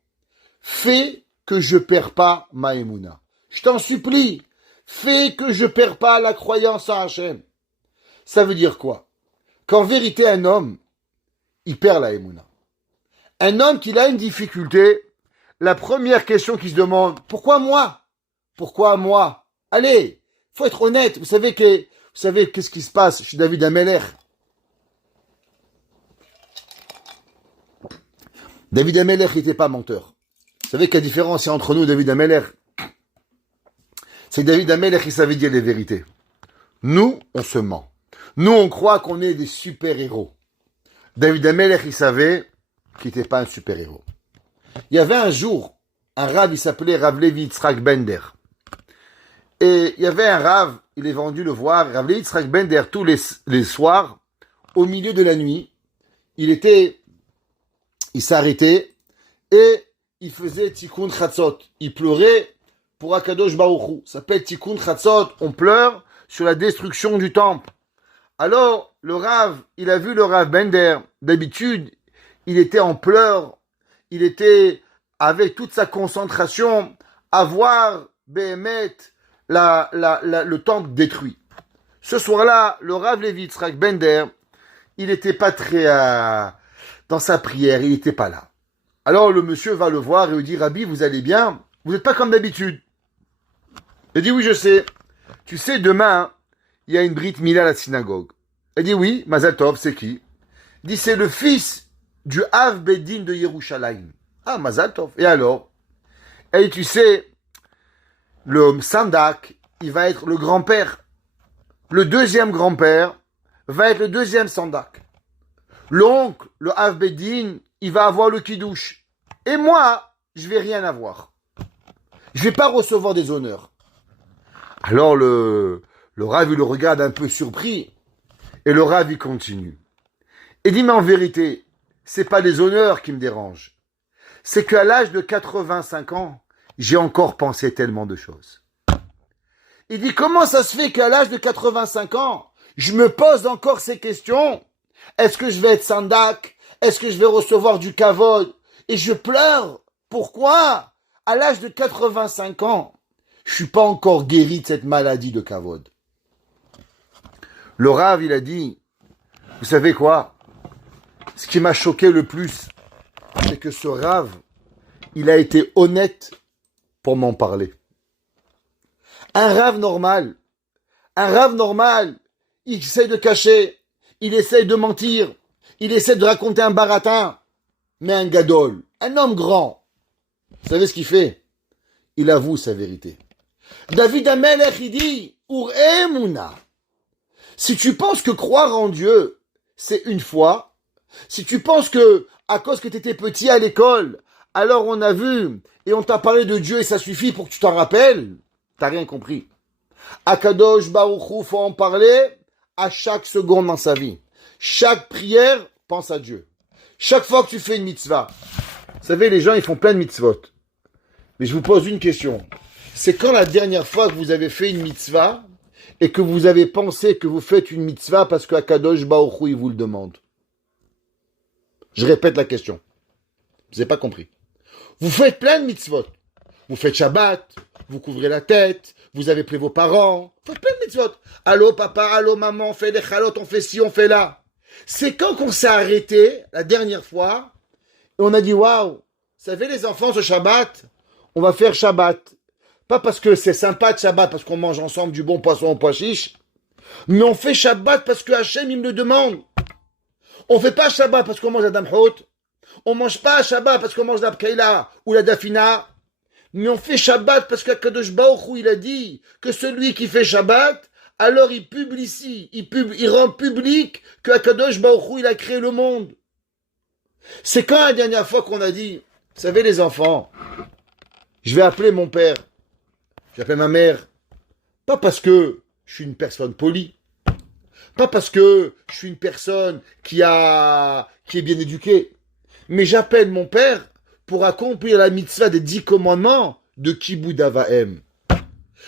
Fais que je ne perds pas ma Emouna. Je t'en supplie, fais que je ne perds pas la croyance à Hachem. Ça veut dire quoi? Qu'en vérité, un homme, il perd la Emouna. Un homme qui a une difficulté, la première question qu'il se demande, pourquoi moi? Pourquoi moi? Allez, faut être honnête. Vous savez qu'est-ce qui se passe chez David Ameller? David Ameller n'était pas menteur. Vous savez quelle différence il y a entre nous et David Ameller? C'est David Ameller qui savait dire les vérités. Nous, on se ment. Nous, on croit qu'on est des super-héros. David Ameller, il savait qu'il n'était pas un super-héros. Il y avait un jour, un rave, il s'appelait Rav Levi Yitzhak Bender. Et il y avait un rave, il est vendu le voir, Rav Levi Yitzhak Bender, tous les soirs, au milieu de la nuit, il s'arrêtait et il faisait Tikkun Chatzot. Il pleurait pour Akadosh Baruch Hu. Ça s'appelle Tikkun Chatzot. On pleure sur la destruction du temple. Alors, le Rav, il a vu le Rav Bender. D'habitude, il était en pleurs. Il était avec toute sa concentration à voir Behemet, le temple détruit. Ce soir-là, le Rav Levi Yitzhak Bender, il n'était pas très dans sa prière, il n'était pas là. Alors le monsieur va le voir et lui dit, Rabbi, vous allez bien? Vous n'êtes pas comme d'habitude. Il dit, oui, je sais. Tu sais, demain, il y a une Brit Mila à la synagogue. Il dit, oui, Mazal Tov, c'est qui? Il dit, c'est le fils du Av Bedin de Yerushalayim. Ah, Mazal Tov. Et alors? Et tu sais, le Sandak, il va être le grand-père. Le deuxième grand-père va être le deuxième Sandak. L'oncle, le Av Bedin, il va avoir le Kiddush. Et moi, je vais rien avoir. Je vais pas recevoir des honneurs. Alors le Rav, il le regarde un peu surpris. Et le Rav, il continue. Et dit, mais en vérité, c'est pas les honneurs qui me dérangent. C'est qu'à l'âge de 85 ans, j'ai encore pensé tellement de choses. Il dit, comment ça se fait qu'à l'âge de 85 ans, je me pose encore ces questions? Est-ce que je vais être sandak? Est-ce que je vais recevoir du kavod? Et je pleure. Pourquoi? À l'âge de 85 ans, je suis pas encore guéri de cette maladie de kavod. Le Rav, il a dit, vous savez quoi? Ce qui m'a choqué le plus, c'est que ce Rav, il a été honnête pour m'en parler. Un Rav normal, il essaie de cacher, il essaie de mentir, il essaie de raconter un baratin, mais un gadol, un homme grand, vous savez ce qu'il fait? Il avoue sa vérité. David Amelech, il dit, Ur Emuna. Si tu penses que croire en Dieu, c'est une fois, si tu penses que, à cause que tu étais petit à l'école, alors on a vu, et on t'a parlé de Dieu et ça suffit pour que tu t'en rappelles, t'as rien compris. Akadosh Baruch Hu, faut en parler à chaque seconde dans sa vie. Chaque prière, pense à Dieu. Chaque fois que tu fais une mitzvah. Vous savez, les gens, ils font plein de mitzvot. Mais je vous pose une question. C'est quand la dernière fois que vous avez fait une mitzvah et que vous avez pensé que vous faites une mitzvah parce que Akadosh Baruch Hu, il vous le demande? Je répète la question. Vous n'avez pas compris. Vous faites plein de mitzvot. Vous faites Shabbat, vous couvrez la tête, vous avez pris vos parents, vous faites plein de mitzvot. Allô papa, allô maman, on fait des chalotes, on fait ci, on fait là. C'est quand qu'on s'est arrêté, la dernière fois, et on a dit, waouh, vous savez les enfants, ce Shabbat, on va faire Shabbat. Pas parce que c'est sympa de Shabbat, parce qu'on mange ensemble du bon poisson au pois chiche, mais on fait Shabbat parce que Hachem, il me le demande. On fait pas Shabbat parce qu'on mange Adam Hot. On mange pas à Shabbat parce qu'on mange la Pkaïla ou la Dafina, mais on fait Shabbat parce qu'Akadosh Baruch Hu, il a dit que celui qui fait Shabbat, alors il publicise, il rend public que Akadosh Baruch Hu, il a créé le monde. C'est quand la dernière fois qu'on a dit, vous savez les enfants, je vais appeler mon père, je vais appeler ma mère, pas parce que je suis une personne polie, pas parce que je suis une personne qui est bien éduquée, mais j'appelle mon père pour accomplir la mitzvah des 10 commandements de Kibud Avahem.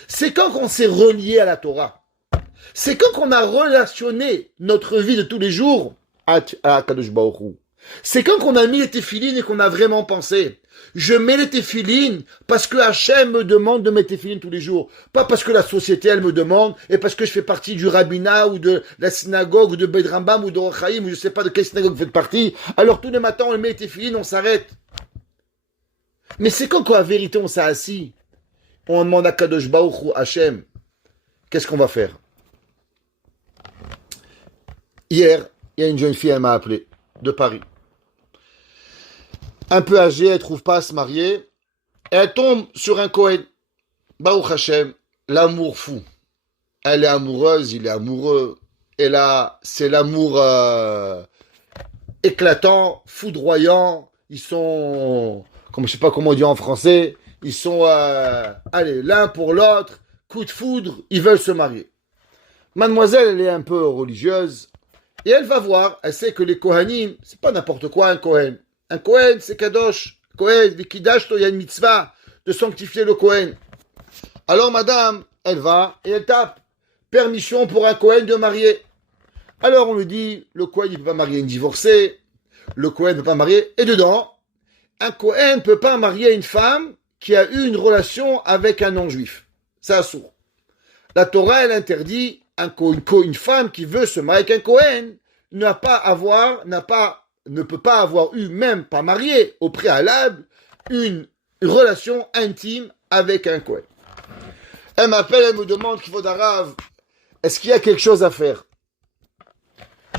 C'est quand qu'on s'est relié à la Torah. C'est quand qu'on a relationné notre vie de tous les jours à Kadosh Baruch Hu. C'est quand qu'on a mis les téphilines et qu'on a vraiment pensé. Je mets les téphilines parce que Hachem me demande de mettre les téphilines tous les jours. Pas parce que la société, elle me demande, et parce que je fais partie du rabbinat, ou de la synagogue, ou de Beit Rambam, ou de Rochaïm, ou je sais pas de quelle synagogue vous faites partie. Alors tous les matins, on met les téphilines, on s'arrête. Mais c'est quand la vérité, on s'est assis. On demande à Kadosh Baruch Hu, Hachem, qu'est-ce qu'on va faire? Hier, il y a une jeune fille, elle m'a appelé, de Paris. Un peu âgée, elle trouve pas à se marier. Et elle tombe sur un Kohen. Baruch Hashem, l'amour fou. Elle est amoureuse, il est amoureux. Et là, c'est l'amour éclatant, foudroyant. Ils sont, comme je sais pas comment on dit en français, ils sont, allez, l'un pour l'autre, coup de foudre, ils veulent se marier. Mademoiselle, elle est un peu religieuse. Et elle va voir, elle sait que les Kohanim, c'est pas n'importe quoi un Kohen. Un Kohen, c'est Kadosh. Kohen, Vikidash, il y a une mitzvah de sanctifier le Kohen. Alors madame, elle va et elle tape permission pour un Kohen de marier. Alors on lui dit, le Kohen ne peut pas marier une divorcée, le Kohen ne peut pas marier, et dedans, un Kohen ne peut pas marier une femme qui a eu une relation avec un non-juif. C'est assourd. La Torah, elle interdit une femme qui veut se marier avec un Kohen ne peut pas avoir eu, même pas marié au préalable, une relation intime avec un Kohen. Elle m'appelle, elle me demande qu'il faut d'arabe. Est-ce qu'il y a quelque chose à faire?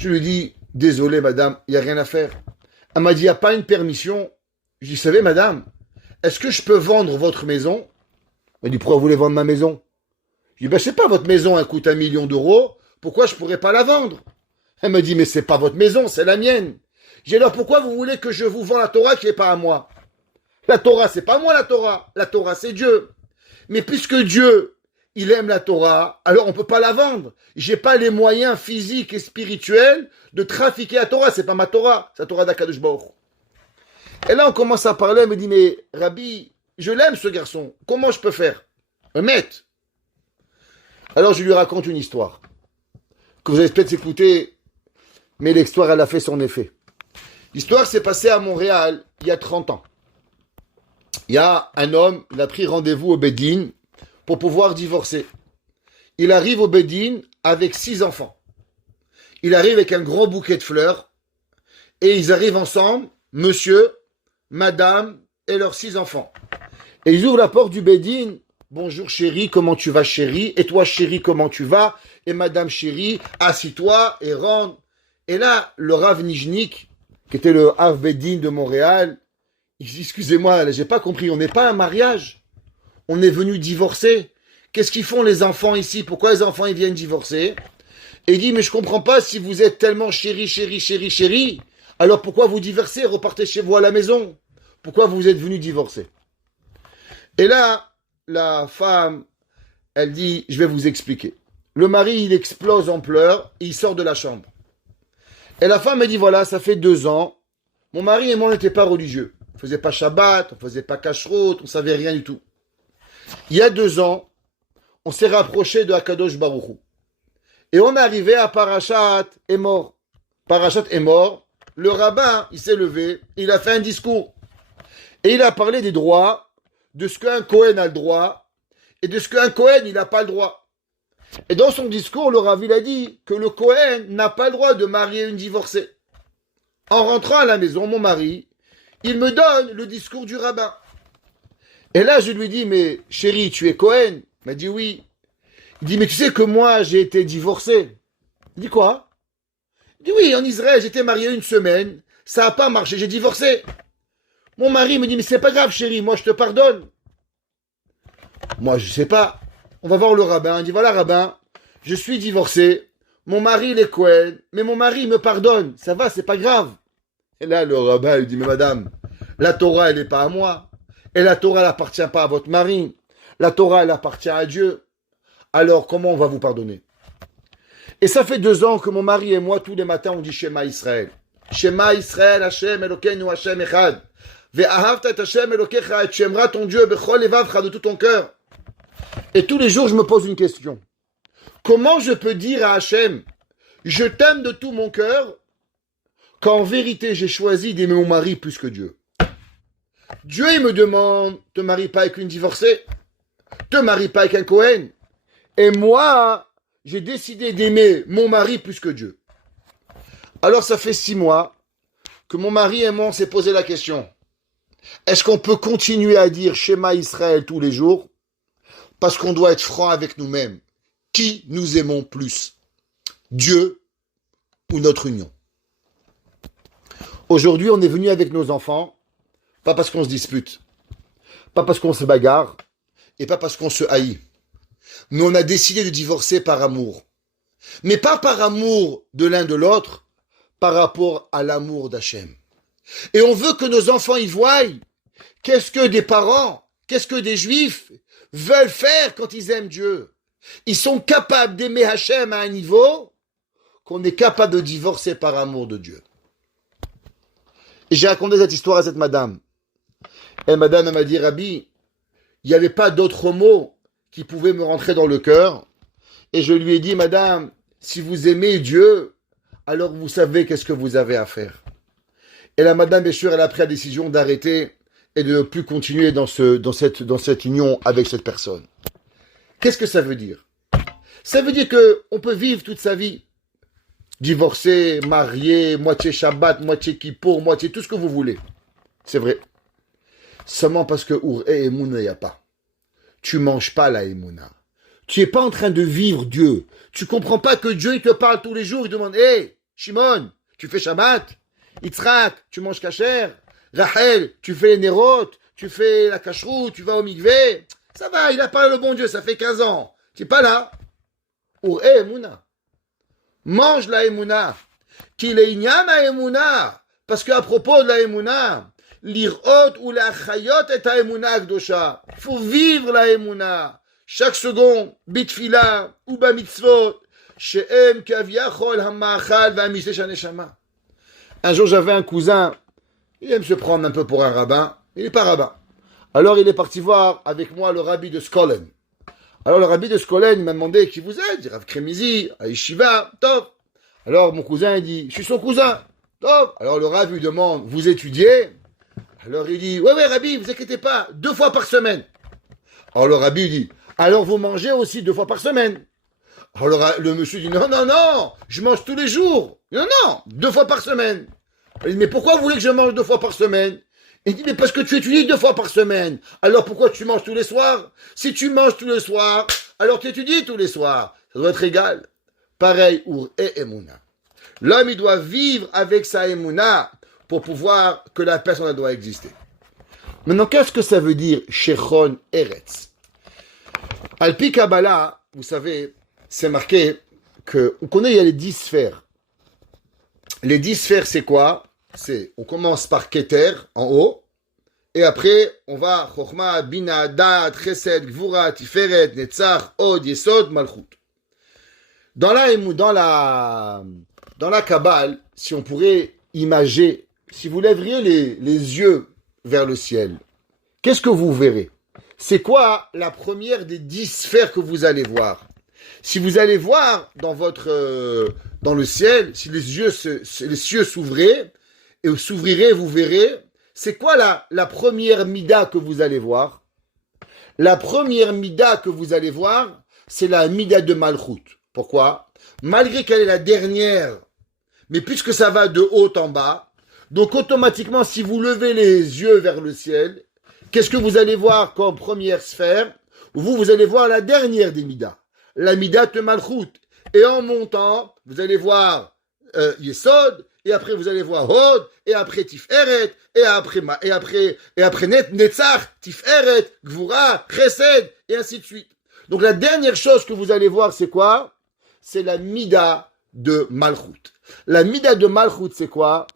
Je lui dis, désolé madame, il n'y a rien à faire. Elle m'a dit, il n'y a pas une permission. Je lui dis, savez madame, est-ce que je peux vendre votre maison? Elle dit, pourquoi vous voulez vendre ma maison? Je dis, ben, je sais pas, votre maison, elle coûte 1 million d'euros. Pourquoi je pourrais pas la vendre? Elle me dit, mais c'est pas votre maison, c'est la mienne. J'ai dit, alors pourquoi vous voulez que je vous vende la Torah qui n'est pas à moi? La Torah, c'est pas moi la Torah. La Torah, c'est Dieu. Mais puisque Dieu, il aime la Torah, alors on peut pas la vendre. J'ai pas les moyens physiques et spirituels de trafiquer la Torah. C'est pas ma Torah, c'est la Torah d'Akadosh Baruch Hu. Et là, on commence à parler, elle me dit, mais Rabbi, je l'aime ce garçon. Comment je peux faire? Honnête. Alors je lui raconte une histoire que vous allez peut-être écouter, mais l'histoire, elle a fait son effet. L'histoire s'est passée à Montréal il y a 30 ans. Il y a un homme, il a pris rendez-vous au Bédine pour pouvoir divorcer. Il arrive au Bédine avec 6 enfants. Il arrive avec un gros bouquet de fleurs et ils arrivent ensemble, monsieur, madame et leurs 6 enfants. Et ils ouvrent la porte du Bédine. Bonjour chérie, comment tu vas chérie? Et toi chérie, comment tu vas? Et madame chérie, assis-toi et rentre. Et là, le Rav Nijnik, qui était le Rav Bédine de Montréal, il dit, excusez-moi, j'ai pas compris, on n'est pas un mariage. On est venu divorcer. Qu'est-ce qu'ils font les enfants ici? Pourquoi les enfants ils viennent divorcer? Et il dit, mais je comprends pas, si vous êtes tellement chérie, chérie, chérie, chérie, alors pourquoi vous divorcez? Repartez chez vous à la maison. Pourquoi vous êtes venu divorcer? Et là, la femme, elle dit, je vais vous expliquer. Le mari, il explose en pleurs, et il sort de la chambre. Et la femme, elle dit, voilà, ça fait 2 ans, mon mari et moi, on n'était pas religieux. On ne faisait pas Shabbat, on ne faisait pas Kashrut, on ne savait rien du tout. Il y a 2 ans, on s'est rapproché de Akadosh Baruch Hu. Et on est arrivé à Parashat est mort. Parashat est mort, le rabbin, il s'est levé, il a fait un discours. Et il a parlé des droits, de ce qu'un Kohen a le droit, et de ce qu'un Kohen, il n'a pas le droit. Et dans son discours, le Rav, il a dit que le Kohen n'a pas le droit de marier une divorcée. En rentrant à la maison, mon mari, il me donne le discours du rabbin. Et là, je lui dis, mais chérie, tu es Kohen? Il m'a dit oui. Il dit, mais tu sais que moi, j'ai été divorcé. Il dit quoi? Il dit oui, en Israël, j'étais marié 1 semaine. Ça n'a pas marché, j'ai divorcé. Mon mari me dit, mais c'est pas grave, chérie, moi je te pardonne. Moi, je sais pas. On va voir le rabbin. Il dit, voilà, rabbin, je suis divorcé. Mon mari, il est Cohen, mais mon mari, il me pardonne. Ça va, c'est pas grave. Et là, le rabbin, il dit, mais madame, la Torah, elle n'est pas à moi. Et la Torah, elle n'appartient pas à votre mari. La Torah, elle appartient à Dieu. Alors, comment on va vous pardonner? Et ça fait 2 ans que mon mari et moi, tous les matins, on dit Shema Israël. Shema Israël, Hashem, Elokeinu, Hashem, Echad. Ve'ahavta et Hashem, Elokecha, et tu aimeras ton Dieu, Bechol Evavcha, de tout ton cœur. Et tous les jours, je me pose une question. Comment je peux dire à Hashem, je t'aime de tout mon cœur, quand en vérité, j'ai choisi d'aimer mon mari plus que Dieu? Dieu, il me demande, te marie pas avec une divorcée, te marie pas avec un Cohen. Et moi, j'ai décidé d'aimer mon mari plus que Dieu. Alors, ça fait 6 mois que mon mari et moi, on s'est posé la question. Est-ce qu'on peut continuer à dire Shema Israël tous les jours? Parce qu'on doit être franc avec nous-mêmes. Qui nous aimons plus? Dieu ou notre union? Aujourd'hui, on est venu avec nos enfants, pas parce qu'on se dispute, pas parce qu'on se bagarre, et pas parce qu'on se haït. Mais on a décidé de divorcer par amour. Mais pas par amour de l'un de l'autre, par rapport à l'amour d'Hachem. Et on veut que nos enfants y voient qu'est-ce que des parents, qu'est-ce que des juifs veulent faire quand ils aiment Dieu. Ils sont capables d'aimer Hachem à un niveau qu'on est capable de divorcer par amour de Dieu. Et j'ai raconté cette histoire à cette madame. Et madame, elle m'a dit, Rabbi, il n'y avait pas d'autres mots qui pouvaient me rentrer dans le cœur. Et je lui ai dit, madame, si vous aimez Dieu, alors vous savez qu'est-ce que vous avez à faire. Et la madame, bien sûr, elle a pris la décision d'arrêter et de ne plus continuer dans cette union avec cette personne. Qu'est-ce que ça veut dire? Ça veut dire qu'on peut vivre toute sa vie, divorcé, marié, moitié Shabbat, moitié Kippour, moitié tout ce que vous voulez. C'est vrai. Seulement parce que Ur-e Emouna, il n'y a pas. Tu manges pas la Emouna. Tu n'es pas en train de vivre Dieu. Tu comprends pas que Dieu, il te parle tous les jours, il te demande, hey, Shimon, tu fais Shabbat? Yitzhak, tu manges kasher? Rachel, tu fais les nérotes? Tu fais la kashrou? Tu vas au mikvé? Ça va, il a parlé le bon Dieu, ça fait 15 ans. Tu n'es pas là. Ur-e Emouna. Mange la Emouna. Qu'il est inyan la Emouna. Parce qu'à propos de la Emouna, l'irot ou la chayot est la Emouna akdosha. Il faut vivre la Emouna. Chaque seconde, bitfila ou ba mitzvot. She'em kaviachol hamachal va'amishe shaneshama. Un jour, j'avais un cousin. Il aime se prendre un peu pour un rabbin. Il n'est pas rabbin. Alors, il est parti voir avec moi le rabbi de Skolen. Alors, le rabbi de Skolen, il m'a demandé qui vous êtes. Il dit Rav Kremizi, à Yeshiva, top. Alors, mon cousin, il dit, je suis son cousin, top. Alors, le rabbi lui demande, vous étudiez? Alors, il dit, ouais, rabbi, vous inquiétez pas, 2 fois par semaine. Alors, le rabbi dit, alors vous mangez aussi 2 fois par semaine? Alors, le monsieur dit, non, je mange tous les jours. Non, 2 fois par semaine. Il dit, mais pourquoi vous voulez que je mange 2 fois par semaine? Il dit, mais parce que tu étudies 2 fois par semaine. Alors pourquoi tu manges tous les soirs? Si tu manges tous les soirs, alors tu étudies tous les soirs. Ça doit être égal. Pareil, Ur et Emouna. L'homme, il doit vivre avec sa Emouna pour pouvoir que la personne doit exister. Maintenant, qu'est-ce que ça veut dire Shechon Eretz? Alpi Kabbalah, vous savez, c'est marqué qu'on connaît, il y a les 10 sphères. Les 10 sphères, c'est quoi? On commence par Keter, en haut, et après, on va Chochma, Bina, Da'at, Chesed, Gvura, Tiferet, Netzach, Od, Yesod, Malchut. Dans la Kabbale, si on pourrait imager, si vous lèveriez les yeux vers le ciel, qu'est-ce que vous verrez? C'est quoi la première des 10 sphères que vous allez voir? Si vous allez voir dans le ciel, si les cieux s'ouvraient, et s'ouvrirez, vous verrez, c'est quoi la première mida que vous allez voir? La première mida que vous allez voir, c'est la mida de Malchut. Pourquoi? Malgré qu'elle est la dernière, mais puisque ça va de haut en bas, donc automatiquement, si vous levez les yeux vers le ciel, qu'est-ce que vous allez voir comme première sphère? Vous allez voir la dernière des midas, la mida de Malchut. Et en montant, vous allez voir Yesod, et après vous allez voir Hod, et après Tiferet, et après Netzach, Tiferet, Gvura, Chesed, et ainsi de suite. Donc la dernière chose que vous allez voir, c'est quoi? C'est la Mida de Malchut. La Mida de Malchut, c'est quoi?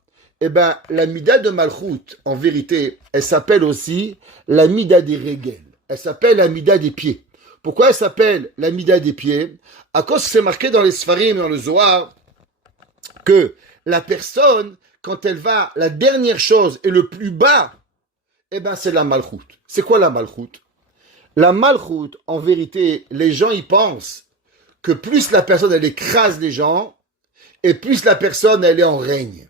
Eh bien, la Mida de Malchut, en vérité, elle s'appelle aussi la Mida des Regel. Elle s'appelle la Mida des pieds. Pourquoi elle s'appelle la Mida des pieds? À cause que c'est marqué dans les Sfarim, dans le Zohar, que la personne, quand elle va, la dernière chose et le plus bas, eh ben c'est la Malchut. C'est quoi la Malchut? La Malchut, en vérité, les gens y pensent que plus la personne, elle écrase les gens, et plus la personne, elle est en règne.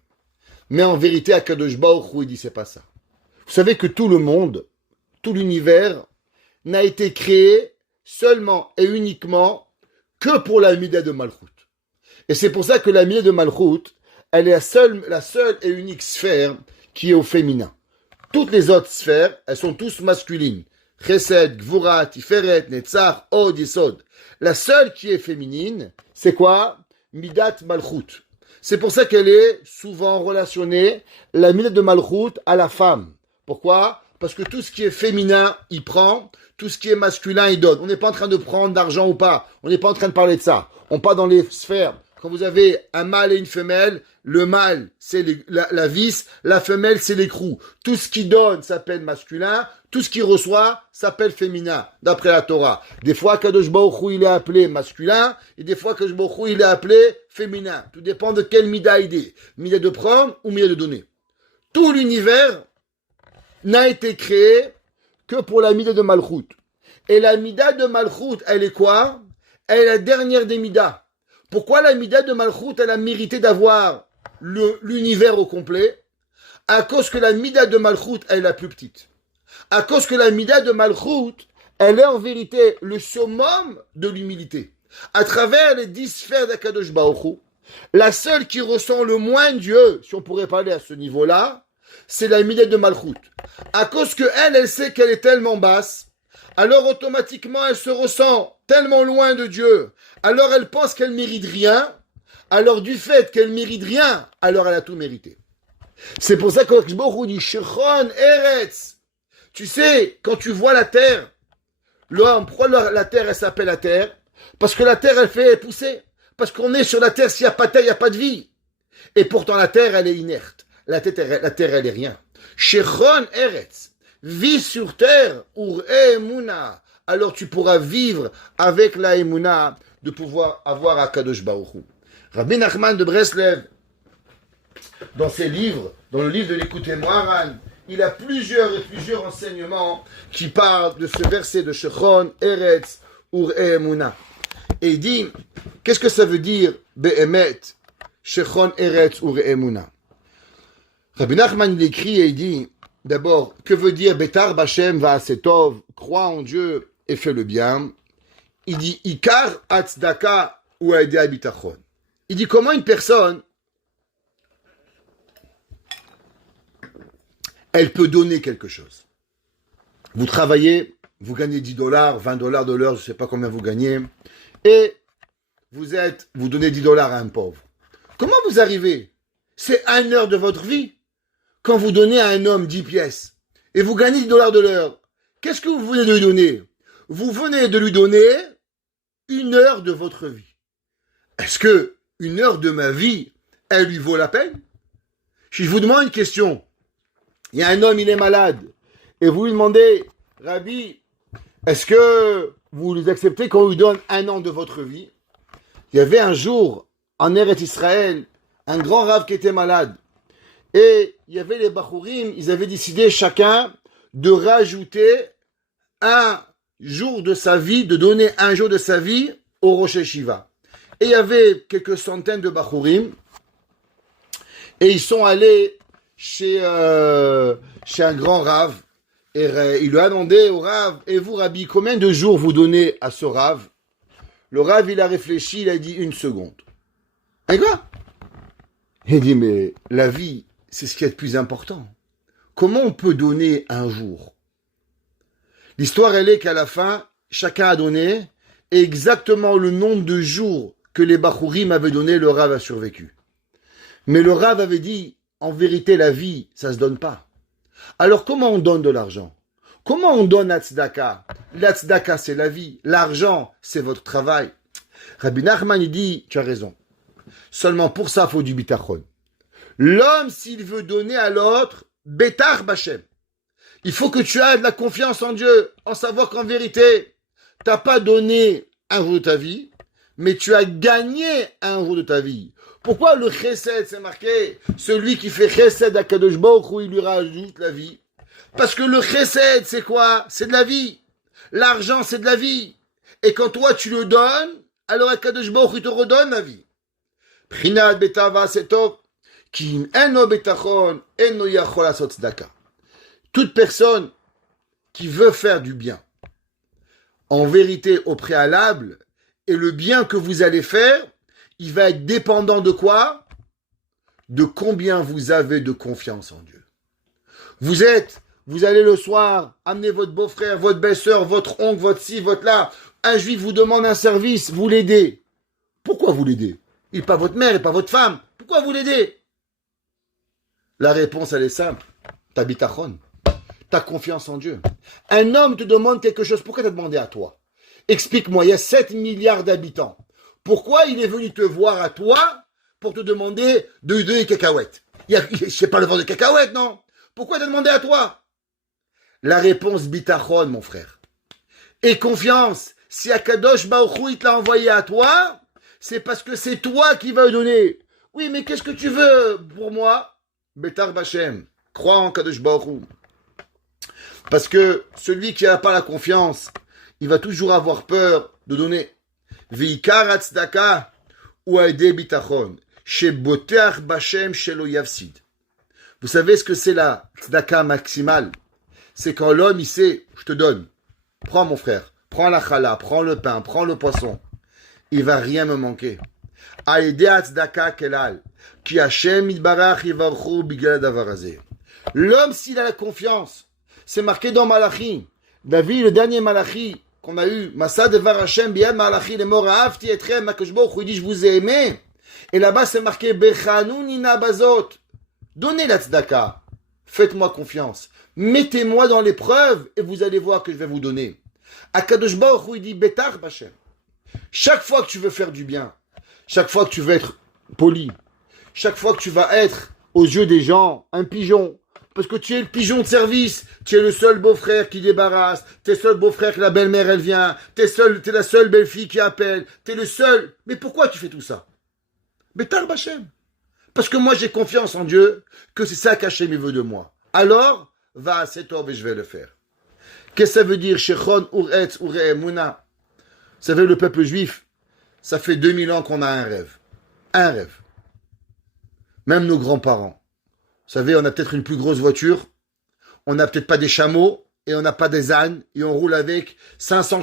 Mais en vérité, Akadosh Baruch Hu, il dit, c'est pas ça. Vous savez que tout le monde, tout l'univers, n'a été créé seulement et uniquement que pour la Mida de Malchut. Et c'est pour ça que la Mida de Malchut, elle est la seule et unique sphère qui est au féminin. Toutes les autres sphères, elles sont tous masculines. Chesed, Gvura, Tiferet, Netzach, Hod, Yesod. La seule qui est féminine, c'est quoi? Midat Malchut. C'est pour ça qu'elle est souvent relationnée, la Midat de Malchut, à la femme. Pourquoi? Parce que tout ce qui est féminin, il prend. Tout ce qui est masculin, il donne. On n'est pas en train de prendre d'argent ou pas. On n'est pas en train de parler de ça. On part dans les sphères. Quand vous avez un mâle et une femelle, le mâle, c'est la vis, la femelle, c'est l'écrou. Tout ce qui donne s'appelle masculin, tout ce qui reçoit s'appelle féminin, d'après la Torah. Des fois, Kadosh Baruch Hu, il est appelé masculin, et des fois, Kadosh Baruch Hu, il est appelé féminin. Tout dépend de quel mida il est. Mida de prendre ou mida de donner. Tout l'univers n'a été créé que pour la mida de Malchut. Et la mida de Malchut, elle est quoi? Elle est la dernière des midas. Pourquoi la Mida de Malchut, elle a mérité d'avoir l'univers au complet? À cause que la Mida de Malchut, elle est la plus petite. À cause que la Mida de Malchut, elle est en vérité le summum de l'humilité. À travers les 10 sphères d'Akadosh Baruch Hu, la seule qui ressent le moins Dieu, si on pourrait parler à ce niveau-là, c'est la Mida de Malchut. À cause que elle sait qu'elle est tellement basse, alors automatiquement elle se ressent tellement loin de Dieu, alors elle pense qu'elle mérite rien, alors du fait qu'elle mérite rien, alors elle a tout mérité. C'est pour ça que Baruch dit Shechon Eretz. Tu sais, quand tu vois la terre, l'homme, pourquoi la terre elle s'appelle la terre? Parce que la terre elle fait pousser. Parce qu'on est sur la terre, s'il n'y a pas de terre, il n'y a pas de vie. Et pourtant la terre elle est inerte. La terre elle est rien. Shechon Eretz. Vis sur terre, Ur Emuna. Alors tu pourras vivre avec la Emuna de pouvoir avoir Akadosh Baruch Hu. Rabbi Nachman de Breslev, dans ses livres, dans le livre de l'Écoute Moharan, il a plusieurs enseignements qui parlent de ce verset de Shechon Eretz Ur Emuna. Et il dit, qu'est-ce que ça veut dire Be'emet Shechon Eretz Ur Emuna? Rabbi Nachman il écrit et il dit, d'abord, que veut dire Betar Bashem Va'asetov, crois en Dieu et fais le bien. Il dit Ikar Atzdaka ou Aidea Bitachon. Il dit comment une personne, elle peut donner quelque chose. Vous travaillez, vous gagnez $10, $20 de l'heure, je ne sais pas combien vous gagnez, et vous donnez $10 à un pauvre. Comment vous arrivez? C'est 1 heure de votre vie. Quand vous donnez à un homme 10 pièces et vous gagnez $10 de l'heure, qu'est-ce que vous venez de lui donner? Vous venez de lui donner 1 heure de votre vie. Est-ce que 1 heure de ma vie, elle lui vaut la peine? Si je vous demande une question, il y a un homme, il est malade, et vous lui demandez, Rabbi, est-ce que vous acceptez qu'on lui donne 1 an de votre vie? Il y avait un jour, en Eretz Israël, un grand rave qui était malade. Et il y avait les Bachourim, ils avaient décidé chacun de rajouter 1 jour de sa vie, de donner 1 jour de sa vie au Rosh Hashiva. Et il y avait quelques centaines de Bachourim, et ils sont allés chez un grand rave, et il lui a demandé au rave, et vous Rabbi, combien de jours vous donnez à ce rave? Le rave, il a réfléchi, il a dit 1 seconde. Et quoi? Il dit, mais la vie, c'est ce qui est le plus important. Comment on peut donner 1 jour? L'histoire, elle est qu'à la fin, chacun a donné exactement le nombre de jours que les Bachourim avaient donné, le Rav a survécu. Mais le Rav avait dit, en vérité, la vie, ça se donne pas. Alors comment on donne de l'argent? Comment on donne la tzedaka? La tzedaka, c'est la vie. L'argent, c'est votre travail. Rabbi Nachman, il dit, tu as raison. Seulement pour ça, il faut du bitachon. L'homme, s'il veut donner à l'autre, betar bachem. Il faut que tu aies de la confiance en Dieu, en savoir qu'en vérité, tu n'as pas donné un jour de ta vie, mais tu as gagné un jour de ta vie. Pourquoi le chesed, c'est marqué, celui qui fait chesed à Kadosh Baruch Hu, il lui rajoute la vie? Parce que le chesed, c'est quoi? C'est de la vie. L'argent, c'est de la vie. Et quand toi, tu le donnes, alors Kadosh Baruch Hu, il te redonne la vie. Prinat betava setov, ki eno betachon, eno yachol asot tzedaka. Toute personne qui veut faire du bien, en vérité au préalable, et le bien que vous allez faire, il va être dépendant de quoi? De combien vous avez de confiance en Dieu. Vous allez le soir, amener votre beau-frère, votre belle-sœur, votre oncle, votre ci, votre là. Un juif vous demande un service, vous l'aidez. Pourquoi vous l'aidez? Il n'est pas votre mère, il n'est pas votre femme. Pourquoi vous l'aidez? La réponse, elle est simple. T'as bitachon. T'as confiance en Dieu. Un homme te demande quelque chose. Pourquoi t'as demandé à toi? Explique-moi, il y a 7 milliards d'habitants. Pourquoi il est venu te voir à toi pour te demander de lui donner des cacahuètes? Je sais pas le vent de cacahuètes, non? Pourquoi t'as demandé à toi? La réponse bitachon, mon frère. Et confiance. Si Akadosh Baruch Hu, il te l'a envoyé à toi, c'est parce que c'est toi qui vas lui donner. Oui, mais qu'est-ce que tu veux pour moi? Betar Bachem. Crois en Kadosh Baruch Hu. Parce que celui qui n'a pas la confiance, il va toujours avoir peur de donner. Veikar tzedaka ou aide bitachon. Sheboteach Bachem shelo yafsid. Vous savez ce que c'est la tzedaka maximale? C'est quand l'homme, il sait, je te donne. Prends mon frère, prends la challah, prends le pain, prends le poisson. Il va rien me manquer. Aide tzedaka kelal. Ki Hashem yitbarach yivarchu bigel davar hazeh. L'homme, s'il a la confiance, c'est marqué dans Malachi. David, le dernier Malachi qu'on a eu, Masa devar Hashem biad Malachi, les morts ahavti etrem, Akadosh Baruch Hu, il dit, je vous ai aimé. Et là-bas, c'est marqué, Bechanu nina bazot. Donnez la tzedaka. Faites-moi confiance. Mettez-moi dans l'épreuve et vous allez voir que je vais vous donner. Akadosh Baruch Hu, il dit, Betar Bachem. Chaque fois que tu veux faire du bien, chaque fois que tu veux être poli, chaque fois que tu vas être, aux yeux des gens, un pigeon, parce que tu es le pigeon de service, tu es le seul beau-frère qui débarrasse, tu es le seul beau-frère que la belle-mère elle vient, tu es la seule belle-fille qui appelle, tu es le seul. Mais pourquoi tu fais tout ça? Betar Bachem. Parce que moi j'ai confiance en Dieu, que c'est ça qu'Hachem veut de moi. Alors, va à cet homme et je vais le faire. Qu'est-ce que ça veut dire? Shechon uretz ureemuna. Vous savez, le peuple juif, ça fait 2000 ans qu'on a un rêve. Un rêve. Même nos grands-parents. Vous savez, on a peut-être une plus grosse voiture, on n'a peut-être pas des chameaux, et on n'a pas des ânes, et on roule avec 500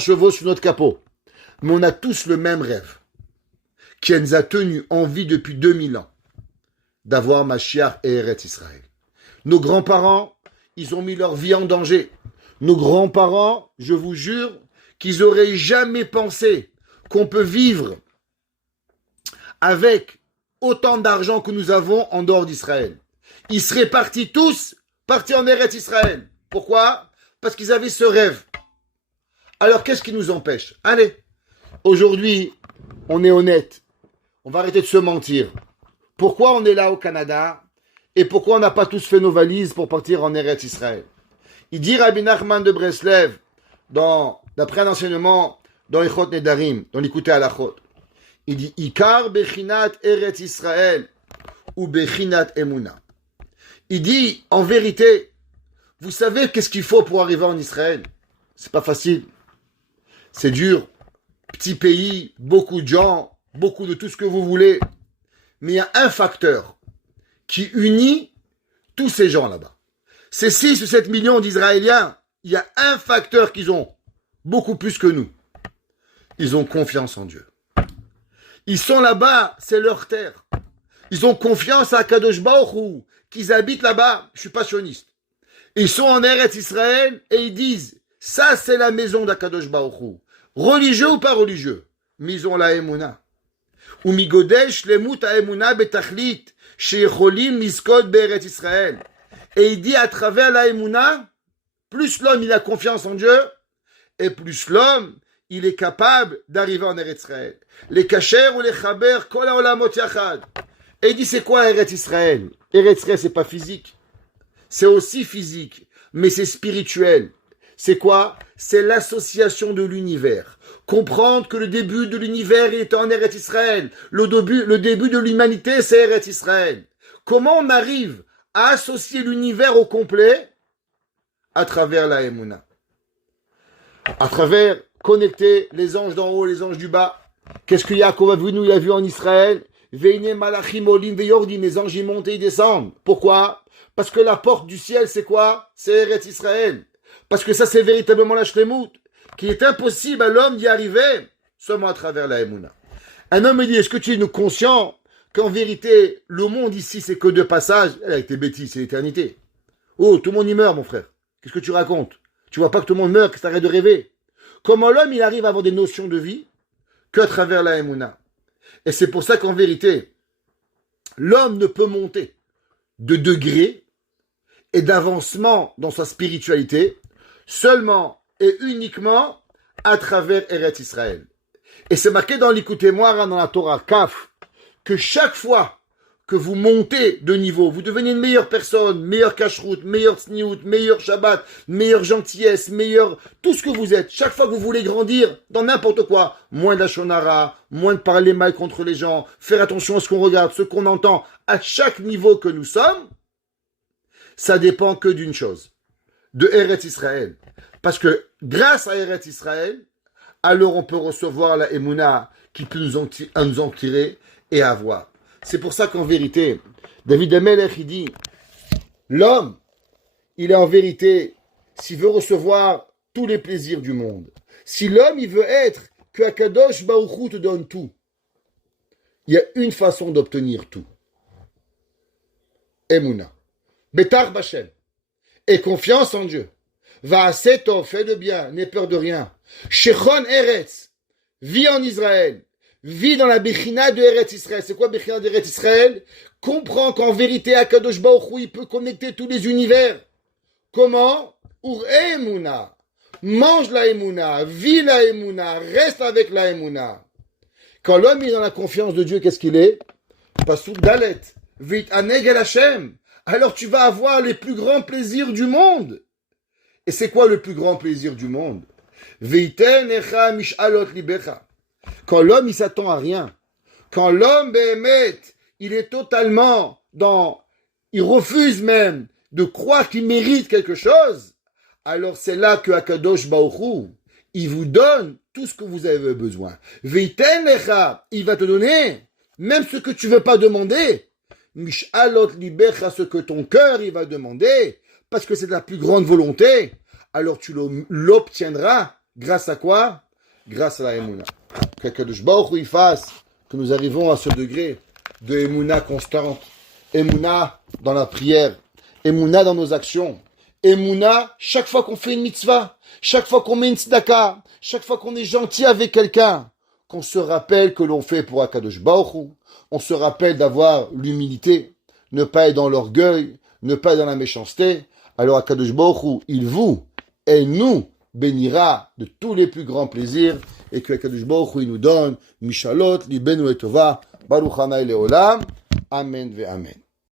chevaux sur notre capot. Mais on a tous le même rêve, qui nous a tenus en vie depuis 2000 ans, d'avoir Mashiach et Eretz Israël. Nos grands-parents, ils ont mis leur vie en danger. Nos grands-parents, je vous jure, qu'ils n'auraient jamais pensé qu'on peut vivre avec autant d'argent que nous avons en dehors d'Israël. Ils seraient tous partis en Eretz Israël. Pourquoi? Parce qu'ils avaient ce rêve. Alors qu'est-ce qui nous empêche? Allez, aujourd'hui, on est honnête. On va arrêter de se mentir. Pourquoi on est là au Canada? Et pourquoi on n'a pas tous fait nos valises pour partir en Eretz Israël? Il dit Rabbi Nachman de Breslev, d'après un enseignement dans Echot Nedarim, dans l'Ikutei Halachot, il dit Ikar bechinat Eretz Israël ou bechinat Emuna. Il dit en vérité, vous savez qu'est-ce qu'il faut pour arriver en Israël? C'est pas facile, c'est dur, petit pays, beaucoup de gens, beaucoup de tout ce que vous voulez, mais il y a un facteur qui unit tous ces gens là-bas. Ces 6 ou 7 millions d'Israéliens, il y a un facteur qu'ils ont beaucoup plus que nous. Ils ont confiance en Dieu. Ils sont là-bas, c'est leur terre. Ils ont confiance à Kadosh Baruch Hu, qu'ils habitent là-bas. Je suis pas sioniste. Ils sont en Eretz Israël et ils disent, ça c'est la maison d'Akadosh Baruch Hu. Religieux ou pas religieux, mais ils ont la Emouna. ומיגודל שלמות האמונה בתכלית שיכולים לזכות בארץ ישראל. Et il dit à travers la émouna, plus l'homme il a confiance en Dieu, et plus l'homme il est capable d'arriver en Eretz Israël. Les kasher ou les chaber, kol haolamot yachad. Et il dit c'est quoi Eretz Israël? Eretz Israël c'est pas physique, c'est aussi physique, mais c'est spirituel. C'est quoi? C'est l'association de l'univers. Comprendre que le début de l'univers est en Eretz Israël. Le début de l'humanité c'est Eretz Israël. Comment on arrive à associer l'univers au complet? À travers la Emouna. À travers connecter les anges d'en haut et les anges du bas. Qu'est-ce que Yaakov a vu, nous, il a vu en Israël? Veine malachim olim veyordim, les anges y montent et ils descendent. Pourquoi? Parce que la porte du ciel, c'est quoi? C'est Eretz Israël. Parce que ça, c'est véritablement la shlemut, qu'il est impossible à l'homme d'y arriver seulement à travers la Emouna. Un homme me dit, est-ce que tu es conscient qu'en vérité, le monde ici, c'est que de passage? Avec tes bêtises, c'est l'éternité. Oh, tout le monde y meurt, mon frère. Qu'est-ce que tu racontes? Tu vois pas que tout le monde meurt, que t'arrêtes de rêver. Comment l'homme, il arrive à avoir des notions de vie qu'à travers la Emouna. Et c'est pour ça qu'en vérité, l'homme ne peut monter de degré et d'avancement dans sa spiritualité seulement et uniquement à travers Eretz Israël. Et c'est marqué dans l'Ikutei Moharan, dans la Torah Kaf, que chaque fois que vous montez de niveau, vous devenez une meilleure personne, meilleure kashrut, meilleure tsniout, meilleure shabbat, meilleure gentillesse, meilleure tout ce que vous êtes. Chaque fois que vous voulez grandir dans n'importe quoi, moins d'achonara, moins de parler mal contre les gens, faire attention à ce qu'on regarde, ce qu'on entend, à chaque niveau que nous sommes, ça dépend que d'une chose, de Eretz Israël. Parce que grâce à Eretz Israël, alors on peut recevoir la Emouna qui peut nous en tirer et avoir. C'est pour ça qu'en vérité, David Amelech, il dit, l'homme, il est en vérité, s'il veut recevoir tous les plaisirs du monde, si l'homme, il veut être que Akadosh Baruch Hu te donne tout, il y a une façon d'obtenir tout. Emouna. Betar Bashem. Et confiance en Dieu. Va'aseto, fais de bien, n'aie peur de rien. Shechon Eretz, vis en Israël. Vis dans la Bechina de Eretz Israël. C'est quoi Bechina de Eretz Israël? Comprends qu'en vérité, Akadosh Baruch Hu, il peut connecter tous les univers. Comment? Ur Emouna. Mange la Emouna, vis la Emouna, reste avec la Emouna. Quand l'homme est dans la confiance de Dieu, qu'est-ce qu'il est? Pasuk Dalet. Vit aneg el Hashem. Alors tu vas avoir les plus grands plaisirs du monde. Et c'est quoi le plus grand plaisir du monde? Veiten echa mishalot libecha. Quand l'homme, il s'attend à rien. Quand l'homme, Béhémet, il est totalement il refuse même de croire qu'il mérite quelque chose, alors c'est là que Akadosh Baruch Hu, il vous donne tout ce que vous avez besoin. Veiten lecha, il va te donner, même ce que tu veux pas demander. Mishalot libecha, ce que ton cœur, il va demander, parce que c'est de la plus grande volonté, alors tu l'obtiendras. Grâce à quoi? Grâce à la Emouna. Qu'Akadosh Baruch Hu fasse que nous arrivons à ce degré de Emouna constante, Emouna dans la prière, Emouna dans nos actions, Emouna chaque fois qu'on fait une mitzvah, chaque fois qu'on met une tzedaka, chaque fois qu'on est gentil avec quelqu'un, qu'on se rappelle que l'on fait pour Akadosh Baruch Hu, on se rappelle d'avoir l'humilité, ne pas être dans l'orgueil, ne pas être dans la méchanceté. Alors Akadosh Baruch Hu, il vous et nous bénira de tous les plus grands plaisirs et que Akadosh Baruch Hu nous donne Mishalot, Libenu et Tova, Baruch Hanai Leolam. Amen ve Amen.